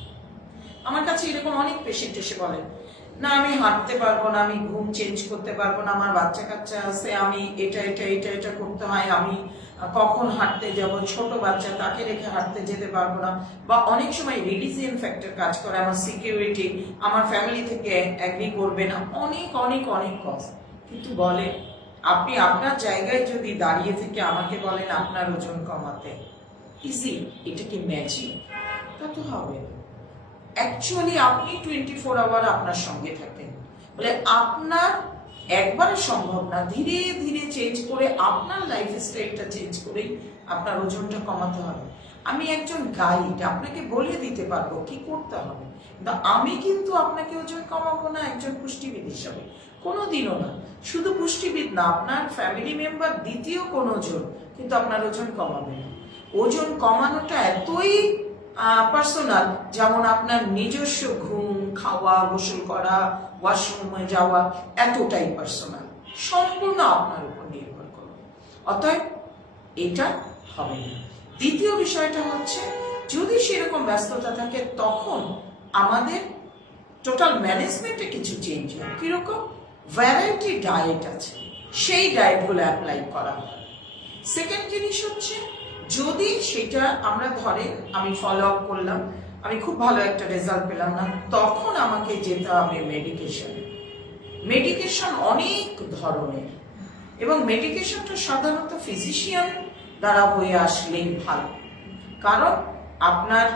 আমার কাছে এরকম অনেক পেশেন্ট এসে বলেন, না আমি হাঁটতে পারবো না, আমি ঘুম চেঞ্জ করতে পারবো না, আমার বাচ্চা কাচ্চা আছে, আমি এটা এটা এটা এটা করতে হয়, আমি কখন হাঁটতে যাব, ছোট বাচ্চা তাকে রেখে হাঁটতে যেতে পারবো না, বা অনেক সময় রিলিজিয়ান ফ্যাক্টর কাজ করে, আমার সিকিউরিটি, আমার ফ্যামিলি থেকে এগ্রি করবে না, অনেক অনেক অনেক কজ। কিন্তু বলে আপনি আপনার জায়গায় যদি দাঁড়িয়ে থেকে আমাকে বলেন আপনার ওজন কমাতে ইজি, এটা কি ম্যাজিক? তা তো হবে না। অ্যাকচুয়ালি আপনি 24 আওয়ার আপনার সঙ্গে থাকেন বলে আপনার একবারে সম্ভব না, ধীরে ধীরে চেঞ্জ করে আপনার লাইফস্টাইলটা চেঞ্জ করেই আপনার ওজনটা কমাতে হবে। আমি একজন গাইড, আপনাকে বলে দিতে পারবো কি করতে হবে, কিন্তু আমি কিন্তু আপনাকে ওজন কমাবো না একজন পুষ্টিবিদ হিসাবে, কোনোদিনও না। শুধু পুষ্টিবিদ না, আপনার ফ্যামিলি মেম্বার দ্বিতীয় কোনো জন কিন্তু আপনার ওজন কমাবে না। ওজন কমানোটা এতই পার্সোনাল, যেমন আপনার নিজস্ব ঘুম, খাওয়া, গোসল করা, ওয়াশরুমে যাওয়া এতটাই পার্সোনাল, সম্পূর্ণ আপনার উপর নির্ভর করবে। অতএব এটা হবে না। দ্বিতীয় বিষয়টা হচ্ছে, যদি সেরকম ব্যস্ততা থাকে তখন আমাদের টোটাল ম্যানেজমেন্টে কিছু চেঞ্জ হয়। কিরকম? ভ্যারাইটি ডায়েট আছে, সেই ডায়েটগুলো অ্যাপ্লাই করা হয়। সেকেন্ড জিনিস হচ্ছে, যদি সেটা আমরা ধরেন আমি ফলো আপ করলাম, আমি খুব ভালো একটা রেজাল্ট পেলাম না, তখন আমাকে যেতে হবে মেডিকেশন। মেডিকেশন অনেক ধরনের, এবং মেডিকেশনটা সাধারণত ফিজিশিয়ান দ্বারা হয়ে আসলেই ভালো। কারণ আপনার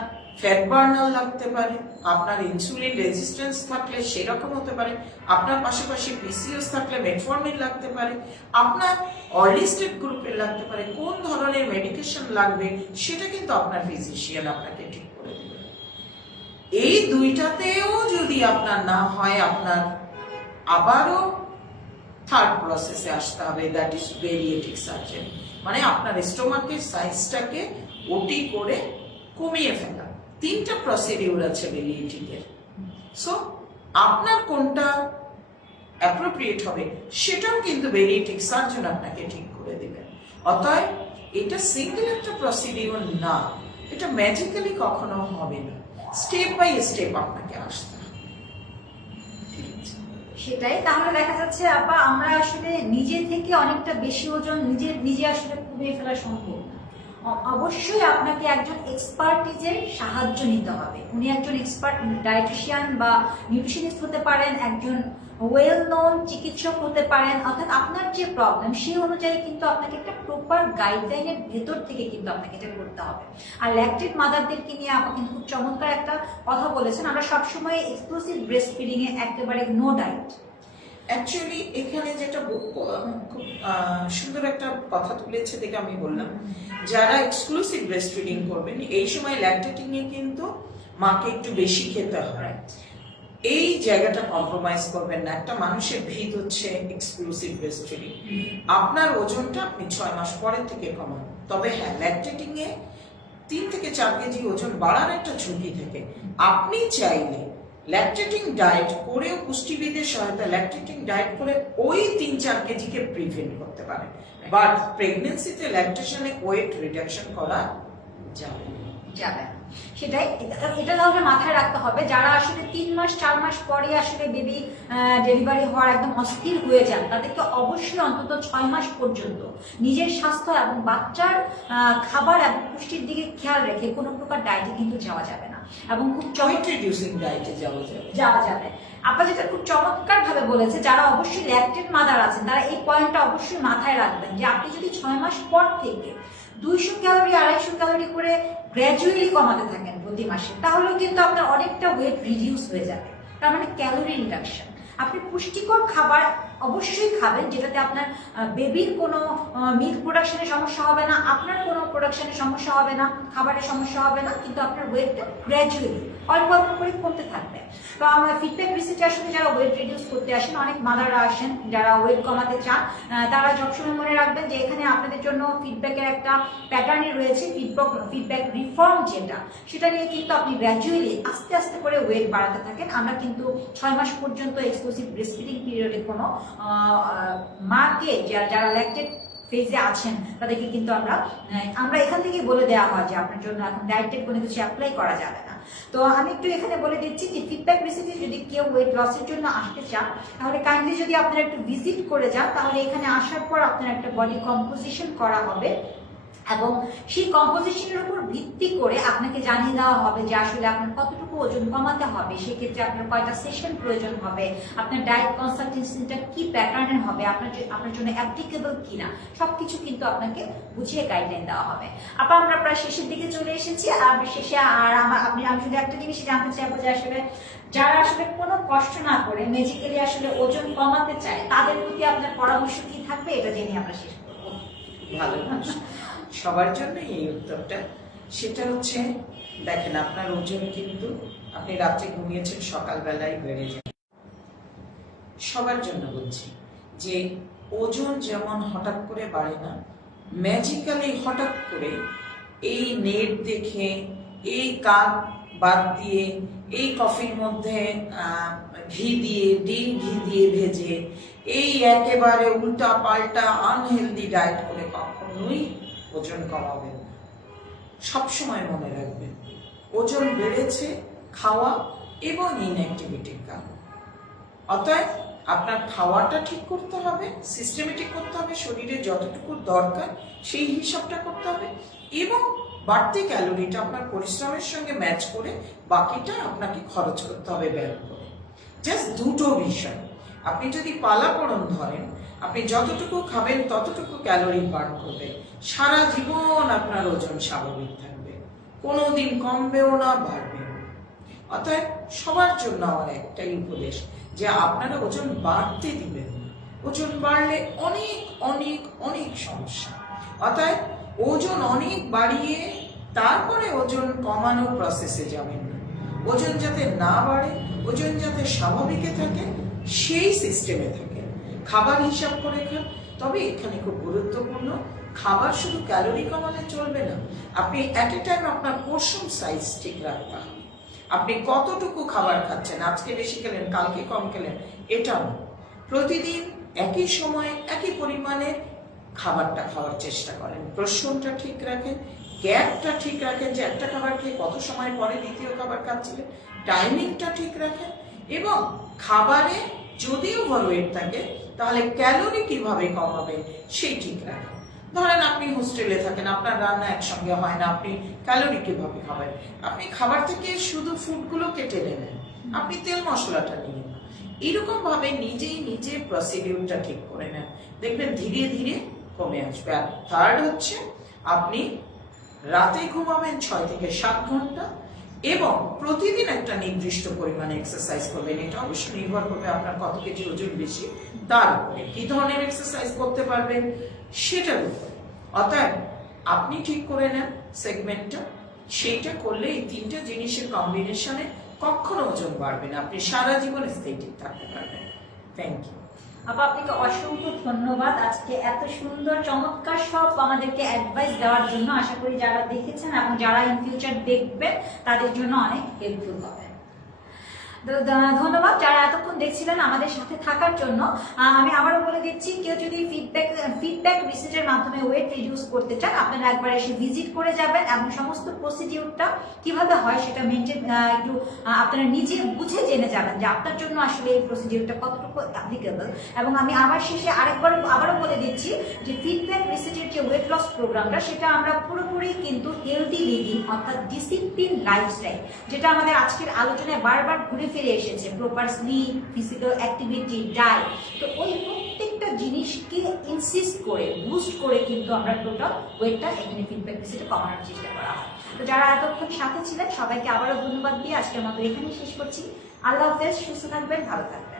ফ্যাট বার্নার লাগতে পারে, আপনার ইনসুলিন রেজিস্ট্যান্স থাকলে সেরকম হতে পারে, আপনার পাশাপাশি পিসিওএস থাকলে মেটফর্মিন লাগতে পারে, আপনার আর্লি স্টেজ গ্রুপের লাগতে পারে। কোন ধরনের মেডিকেশন লাগবে সেটা কিন্তু আপনার ফিজিশিয়ান আপনাকে ঠিক করে দেবে। এই দুইটাতেও যদি আপনার না হয়, আপনার আবারও থার্ড প্রসেসে আসতে হবে, দ্যাট ইজ বেরিয়েটিক সার্জারি, মানে আপনার স্টোমাকের সাইজটাকে ওটি করে কমিয়ে ফেলা। 3টা প্রসিডিউর আছে বেরিয়েটিকের। সো আপনার কোনটা অ্যাপ্রোপ্রিয়েট হবে সেটাও কিন্তু বেরিয়েটিক সার্জন আপনাকে ঠিক করে দেবেন। অতএব এটা সিঙ্গেল একটা প্রসিডিউর না, এটা ম্যাজিক্যালি কখনো হবে না, স্টেপ বাই স্টেপ আপনাকে আসতে হবে। সেটাই। তাহলে দেখা যাচ্ছে আপা, আমরা আসলে নিজে থেকে অনেকটা বেশি ওজন নিজে আসলে কমিয়ে ফেলা সম্ভব না। অবশ্যই আপনাকে একজন এক্সপার্টিজের সাহায্য নিতে হবে। উনি একজন এক্সপার্ট ডায়েটিশিয়ান বা নিউট্রিশনিস্ট হতে পারেন, একজন ওয়েল নোন চিকিৎসক হতে পারেন, অর্থাৎ আপনার যে প্রবলেম সেই অনুযায়ী কিন্তু আপনাকে একটা প্রপার গাইডলাইনের ভেতর থেকে কিন্তু আপনাকে এটা করতে হবে। আর ল্যাকটেড মাদারদেরকে নিয়ে আপনি কিন্তু খুব চমৎকার একটা কথা বলেছেন, আমরা সবসময় এক্সক্লুসিভ ব্রেস্ট ফিডিং এ একেবারে নো ডায়েট। অ্যাকচুয়ালি এখানে যেটা খুব সুন্দর একটা কথা তুলেছে দেখে আমি বললাম, যারা এক্সক্লুসিভ ব্রেস্ট ফিডিং করবেন এই সময় ল্যাকটেটিং এ কিন্তু মাকে একটু বেশি খেতে হয়, এই জায়গাটা কম্প্রোমাইজ করবেন না। একটা মানুষের ভিত হচ্ছে এক্সক্লুসিভ ব্রেস্ট ফিডিং। আপনার ওজনটা আপনি 6 মাস পরের থেকে কমান। তবে হ্যাঁ, ল্যাকটেটিং এ 3 থেকে 4 কেজি ওজন বাড়ার একটা ঝুঁকি থেকে আপনি চাইলে ল্যাকটেটিং ডায়েট করেও, পুষ্টিবিদের সহায়তা ল্যাকটেটিং ডায়েট করে ওই 3-4 কেজিকে প্রিভেন্ট করতে পারেন। বাট প্রেগনেন্সিতে ল্যাকটেশনে ওয়েট রিডাকশন করা যাবে যাবে, সেটাই এটা তাহলে মাথায় রাখতে হবে। যারা আসলে 3 মাস 4 মাস পরে আসলে বেবি ডেলিভারি হওয়ার একদম অস্থির হয়ে যান, তাদেরকে অবশ্যই অন্তত 6 মাস পর্যন্ত নিজের স্বাস্থ্য এবং বাচ্চার খাবার এবং পুষ্টির দিকে খেয়াল রেখে কোনো প্রকার ডায়েটে কিন্তু যাওয়া যাবে না, এবং খুব ওয়েট রিডিউসিং ডায়েটে যাওয়া যাবে। আপা যেটা খুব চমৎকার ভাবে বলেছে, যারা অবশ্যই ল্যাকটেড মাদার আছেন তারা এই পয়েন্টটা অবশ্যই মাথায় রাখবেন যে আপনি যদি 6 মাস পর থেকে 200 ক্যালোরি 250 ক্যালোরি করে গ্র্যাজুয়ালি কমাতে থাকেন প্রতি মাসে, তাহলেও কিন্তু আপনার অনেকটা ওয়েট রিডিউস হয়ে যাবে। তার মানে ক্যালোরি রিডাকশন। আপনি পুষ্টিকর খাবার অবশ্যই খাবেন, যেটাতে আপনার বেবির কোনো মিল্ক প্রোডাকশনের সমস্যা হবে না, আপনার কোনো প্রোডাকশনের সমস্যা হবে না, খাবারের সমস্যা হবে না, কিন্তু আপনার ওয়েটটা গ্র্যাজুয়ালি অল্প অল্প করে কমতে থাকবে। তো আমরা ফিডব্যাক রিসিটে আসলে যারা ওয়েট রিডিউস করতে আসেন, অনেক মাদাররা আসেন যারা ওয়েট কমাতে চান, তারা সবসময় মনে রাখবেন যে এখানে আপনাদের জন্য ফিডব্যাকের একটা প্যাটার্নই রয়েছে। ফিডব্যাক রিফর্ম যেটা, সেটা নিয়ে কিন্তু আপনি গ্র্যাজুয়ালি আস্তে আস্তে করে ওয়েট বাড়াতে থাকেন। আমরা কিন্তু 6 মাস পর্যন্ত এক্সক্লুসিভ ব্রেস্ট ফিডিং পিরিয়ডে কোনো মাকে যারা ল্যাকটেড ফেজে আছেন তাদেরকে কিন্তু আমরা এখান থেকে বলে দেওয়া হয় যে আপনার জন্য এখন ডায়েটের কোনো কিছু অ্যাপ্লাই করা যাবে না। তো আমি একটু এখানে বলে দিচ্ছি যে ফিডব্যাক রিসিপে যদি কেউ ওয়েট লসের জন্য আসতে চান, তাহলে কাইন্ডলি যদি আপনারা একটু ভিজিট করে যান, তাহলে এখানে আসার পর আপনার একটা বডি কম্পোজিশন করা হবে, এবং সেই কম্পোজিশনের উপর ভিত্তি করে আপনাকে জানিয়ে দেওয়া হবে যে আসলে আপনার কতটুকু ওজন কমাতে হবে, সেক্ষেত্রে আপনার কয়টা সেশন প্রয়োজন হবে, আপনার ডায়েট কনসালটেন্সিটা কি প্যাটার্নের হবে, আপনার জন্য অ্যাপ্লিকেবল কিনা, সবকিছু কিন্তু আপনাকে বুঝিয়ে গাইডলাইন দেওয়া হবে। আমরা প্রায় শেষের দিকে চলে এসেছি। আমি শুধু একটা জিনিস জানতে চাইবো যে আসলে যারা আসলে কোনো কষ্ট না করে মেজিক্যালি আসলে ওজন কমাতে চায়, তাদের প্রতি আপনার পরামর্শ কি থাকবে, এটা জেনে আমরা শেষ করবো। ভালো সবার জন্য এই উত্তরটা, সেটা হচ্ছে দেখেন আপনার ওজন কিন্তু আপনি রাত্রে ঘুমিয়েছেন সকালবেলায় বেড়ে যায়। সবার জন্য বলছি যে ওজন যেমন হঠাৎ করে বাড়ে না, ম্যাজিক্যালি হঠাৎ করে এই নেট দেখে, এই কাক বাদ দিয়ে, এই কফির মধ্যে ঘি দিয়ে, ডিম ঘি দিয়ে ভেজে, এই একেবারে উল্টা পাল্টা আনহেলদি ডায়েট করে কখনোই ওজন কমাবেন না। সবসময় মনে রাখবেন ওজন বেড়েছে খাওয়া এবং ইনঅ্যাক্টিভিটির কারণে। অতএব আপনার খাওয়াটা ঠিক করতে হবে, সিস্টেমেটিক করতে হবে, শরীরে যতটুকু দরকার সেই হিসাবটা করতে হবে, এবং বাড়তি ক্যালোরিটা আপনার পরিশ্রমের সঙ্গে ম্যাচ করে বাকিটা আপনাকে খরচ করতে হবে ব্যয় করে। জাস্ট দুটো বিষয়। আপনি যদি পালাপড়ন ধরেন, আপনি যতটুকু খাবেন ততটুকু ক্যালোরি বার্ন করবেন, সারা জীবন আপনার ওজন স্বাভাবিক থাকবে, কোনোদিন কমবেও না বাড়বেও না। অতএব সবার জন্য আমার একটাই উপদেশ যে আপনারা ওজন বাড়তে দিবেন না। ওজন বাড়লে অনেক অনেক অনেক সমস্যা। অতএব ওজন অনেক বাড়িয়ে তারপরে ওজন কমানোর প্রসেসে যাবেন না। ওজন যাতে না বাড়ে, ওজন যাতে স্বাভাবিকে থাকে, সেই সিস্টেমে থাকে। খাবার হিসাব করে খান। তবে এখানে খুব গুরুত্বপূর্ণ, খাবার শুধু ক্যালোরি কমালে চলবে না, আপনি অ্যাট এ টাইম আপনার পোর্শন সাইজ ঠিক রাখতে হবে। আপনি কতটুকু খাবার খাচ্ছেন, আজকে বেশি খেলেন কালকে কম খেলেন, এটাও প্রতিদিন একই সময়ে একই পরিমাণে খাবারটা খাওয়ার চেষ্টা করেন। পোর্শনটা ঠিক রাখেন, গ্যাপটা ঠিক রাখেন, যে একটা খাবার খেয়ে কত সময় পরে দ্বিতীয় খাবার খাচ্ছিলেন, টাইমিংটা ঠিক রাখেন, এবং খাবারে যদি ওভারওয়েট থাকে তাহলে ক্যালোরি কিভাবে কমাবেন সেই ঠিক রাখেন। ধরেন আপনি হোস্টেলে থাকেন, আপনার রান্না একসঙ্গে হয় না, আপনি ক্যালোরি কিভাবে খাবেন? আপনি খাবার থেকে শুধু ফুডগুলো কেটে নেবেন, আপনি তেল মশলাটা নিয়ে, এরকম ভাবে নিজেই নিজে প্রসিডিউরটা ঠিক করে নেন, দেখবেন ধীরে ধীরে কমে আসবে। আর থার্ড হচ্ছে আপনি রাতে ঘুমাবেন 6 থেকে 7 ঘন্টা এবং প্রতিদিন একটা নির্দিষ্ট পরিমাণে এক্সারসাইজ করবেন। এটা অবশ্যই নির্ভর করবে আপনার কত কেজি ওজন বেশি, তার উপরে কি ধরনের এক্সারসাইজ করতে পারবেন সেটার উপরে। অর্থাৎ আপনি ঠিক করে নেন সেগমেন্টটা, সেইটা করলে এই 3টে জিনিসের কম্বিনেশনে কখনো ওজন বাড়বে না, আপনি সারা জীবন স্থিতিক থাকতে পারবেন। থ্যাংক ইউ আপা, আপনাকে অসংখ্য ধন্যবাদ আজকে এত সুন্দর চমৎকার সব আমাদেরকে অ্যাডভাইস দেওয়ার জন্য। আশা করি যারা দেখেছেন এবং যারা ইন ফিউচার দেখবেন তাদের জন্য অনেক হেল্পফুল হবে। ধন্যবাদ যারা এতক্ষণ দেখছিলেন আমাদের সাথে থাকার জন্য। আমি আবারও বলে দিচ্ছি, কেউ যদি ফিডব্যাক রিসিটের মাধ্যমে ওয়েট রিডিউস করতে চান, আপনারা একবার এসে ভিজিট করে যাবেন এবং সমস্ত প্রসিডিউরটা কিভাবে হয় সেটা মেনটেন একটু আপনারা নিজে বুঝে জেনে যাবেন যে আপনার জন্য আসলে এই প্রসিডিউরটা কতটুকু অ্যাপ্লিকেবল। এবং আমি আবার শেষে আবারও বলে দিচ্ছি যে ফিডব্যাক রিসিটের যে ওয়েট লস প্রোগ্রামটা, সেটা আমরা পুরোপুরি কিন্তু হেলদি লিভিং অর্থাৎ ডিসিপ্লিন লাইফস্টাইল, যেটা আমাদের আজকের আলোচনায় বারবার ঘুরে ফিরে এসেছে, proper slip, physical activity, diet, তো ওই প্রত্যেকটা জিনিসকে ইনসিস্ট করে বুস্ট করে কিন্তু আমরা টোটাল ওয়েটটা এখানে ফিডব্যাক রিসিটে কমানোর চেষ্টা করা হয়। তো যারা এতক্ষণ সাথে ছিলেন সবাইকে আবারও ধন্যবাদ দিয়ে আজকের মতো এখানেই শেষ করছি। আল্লাহ হাফেজ, সুস্থ থাকবেন, ভালো থাকবেন।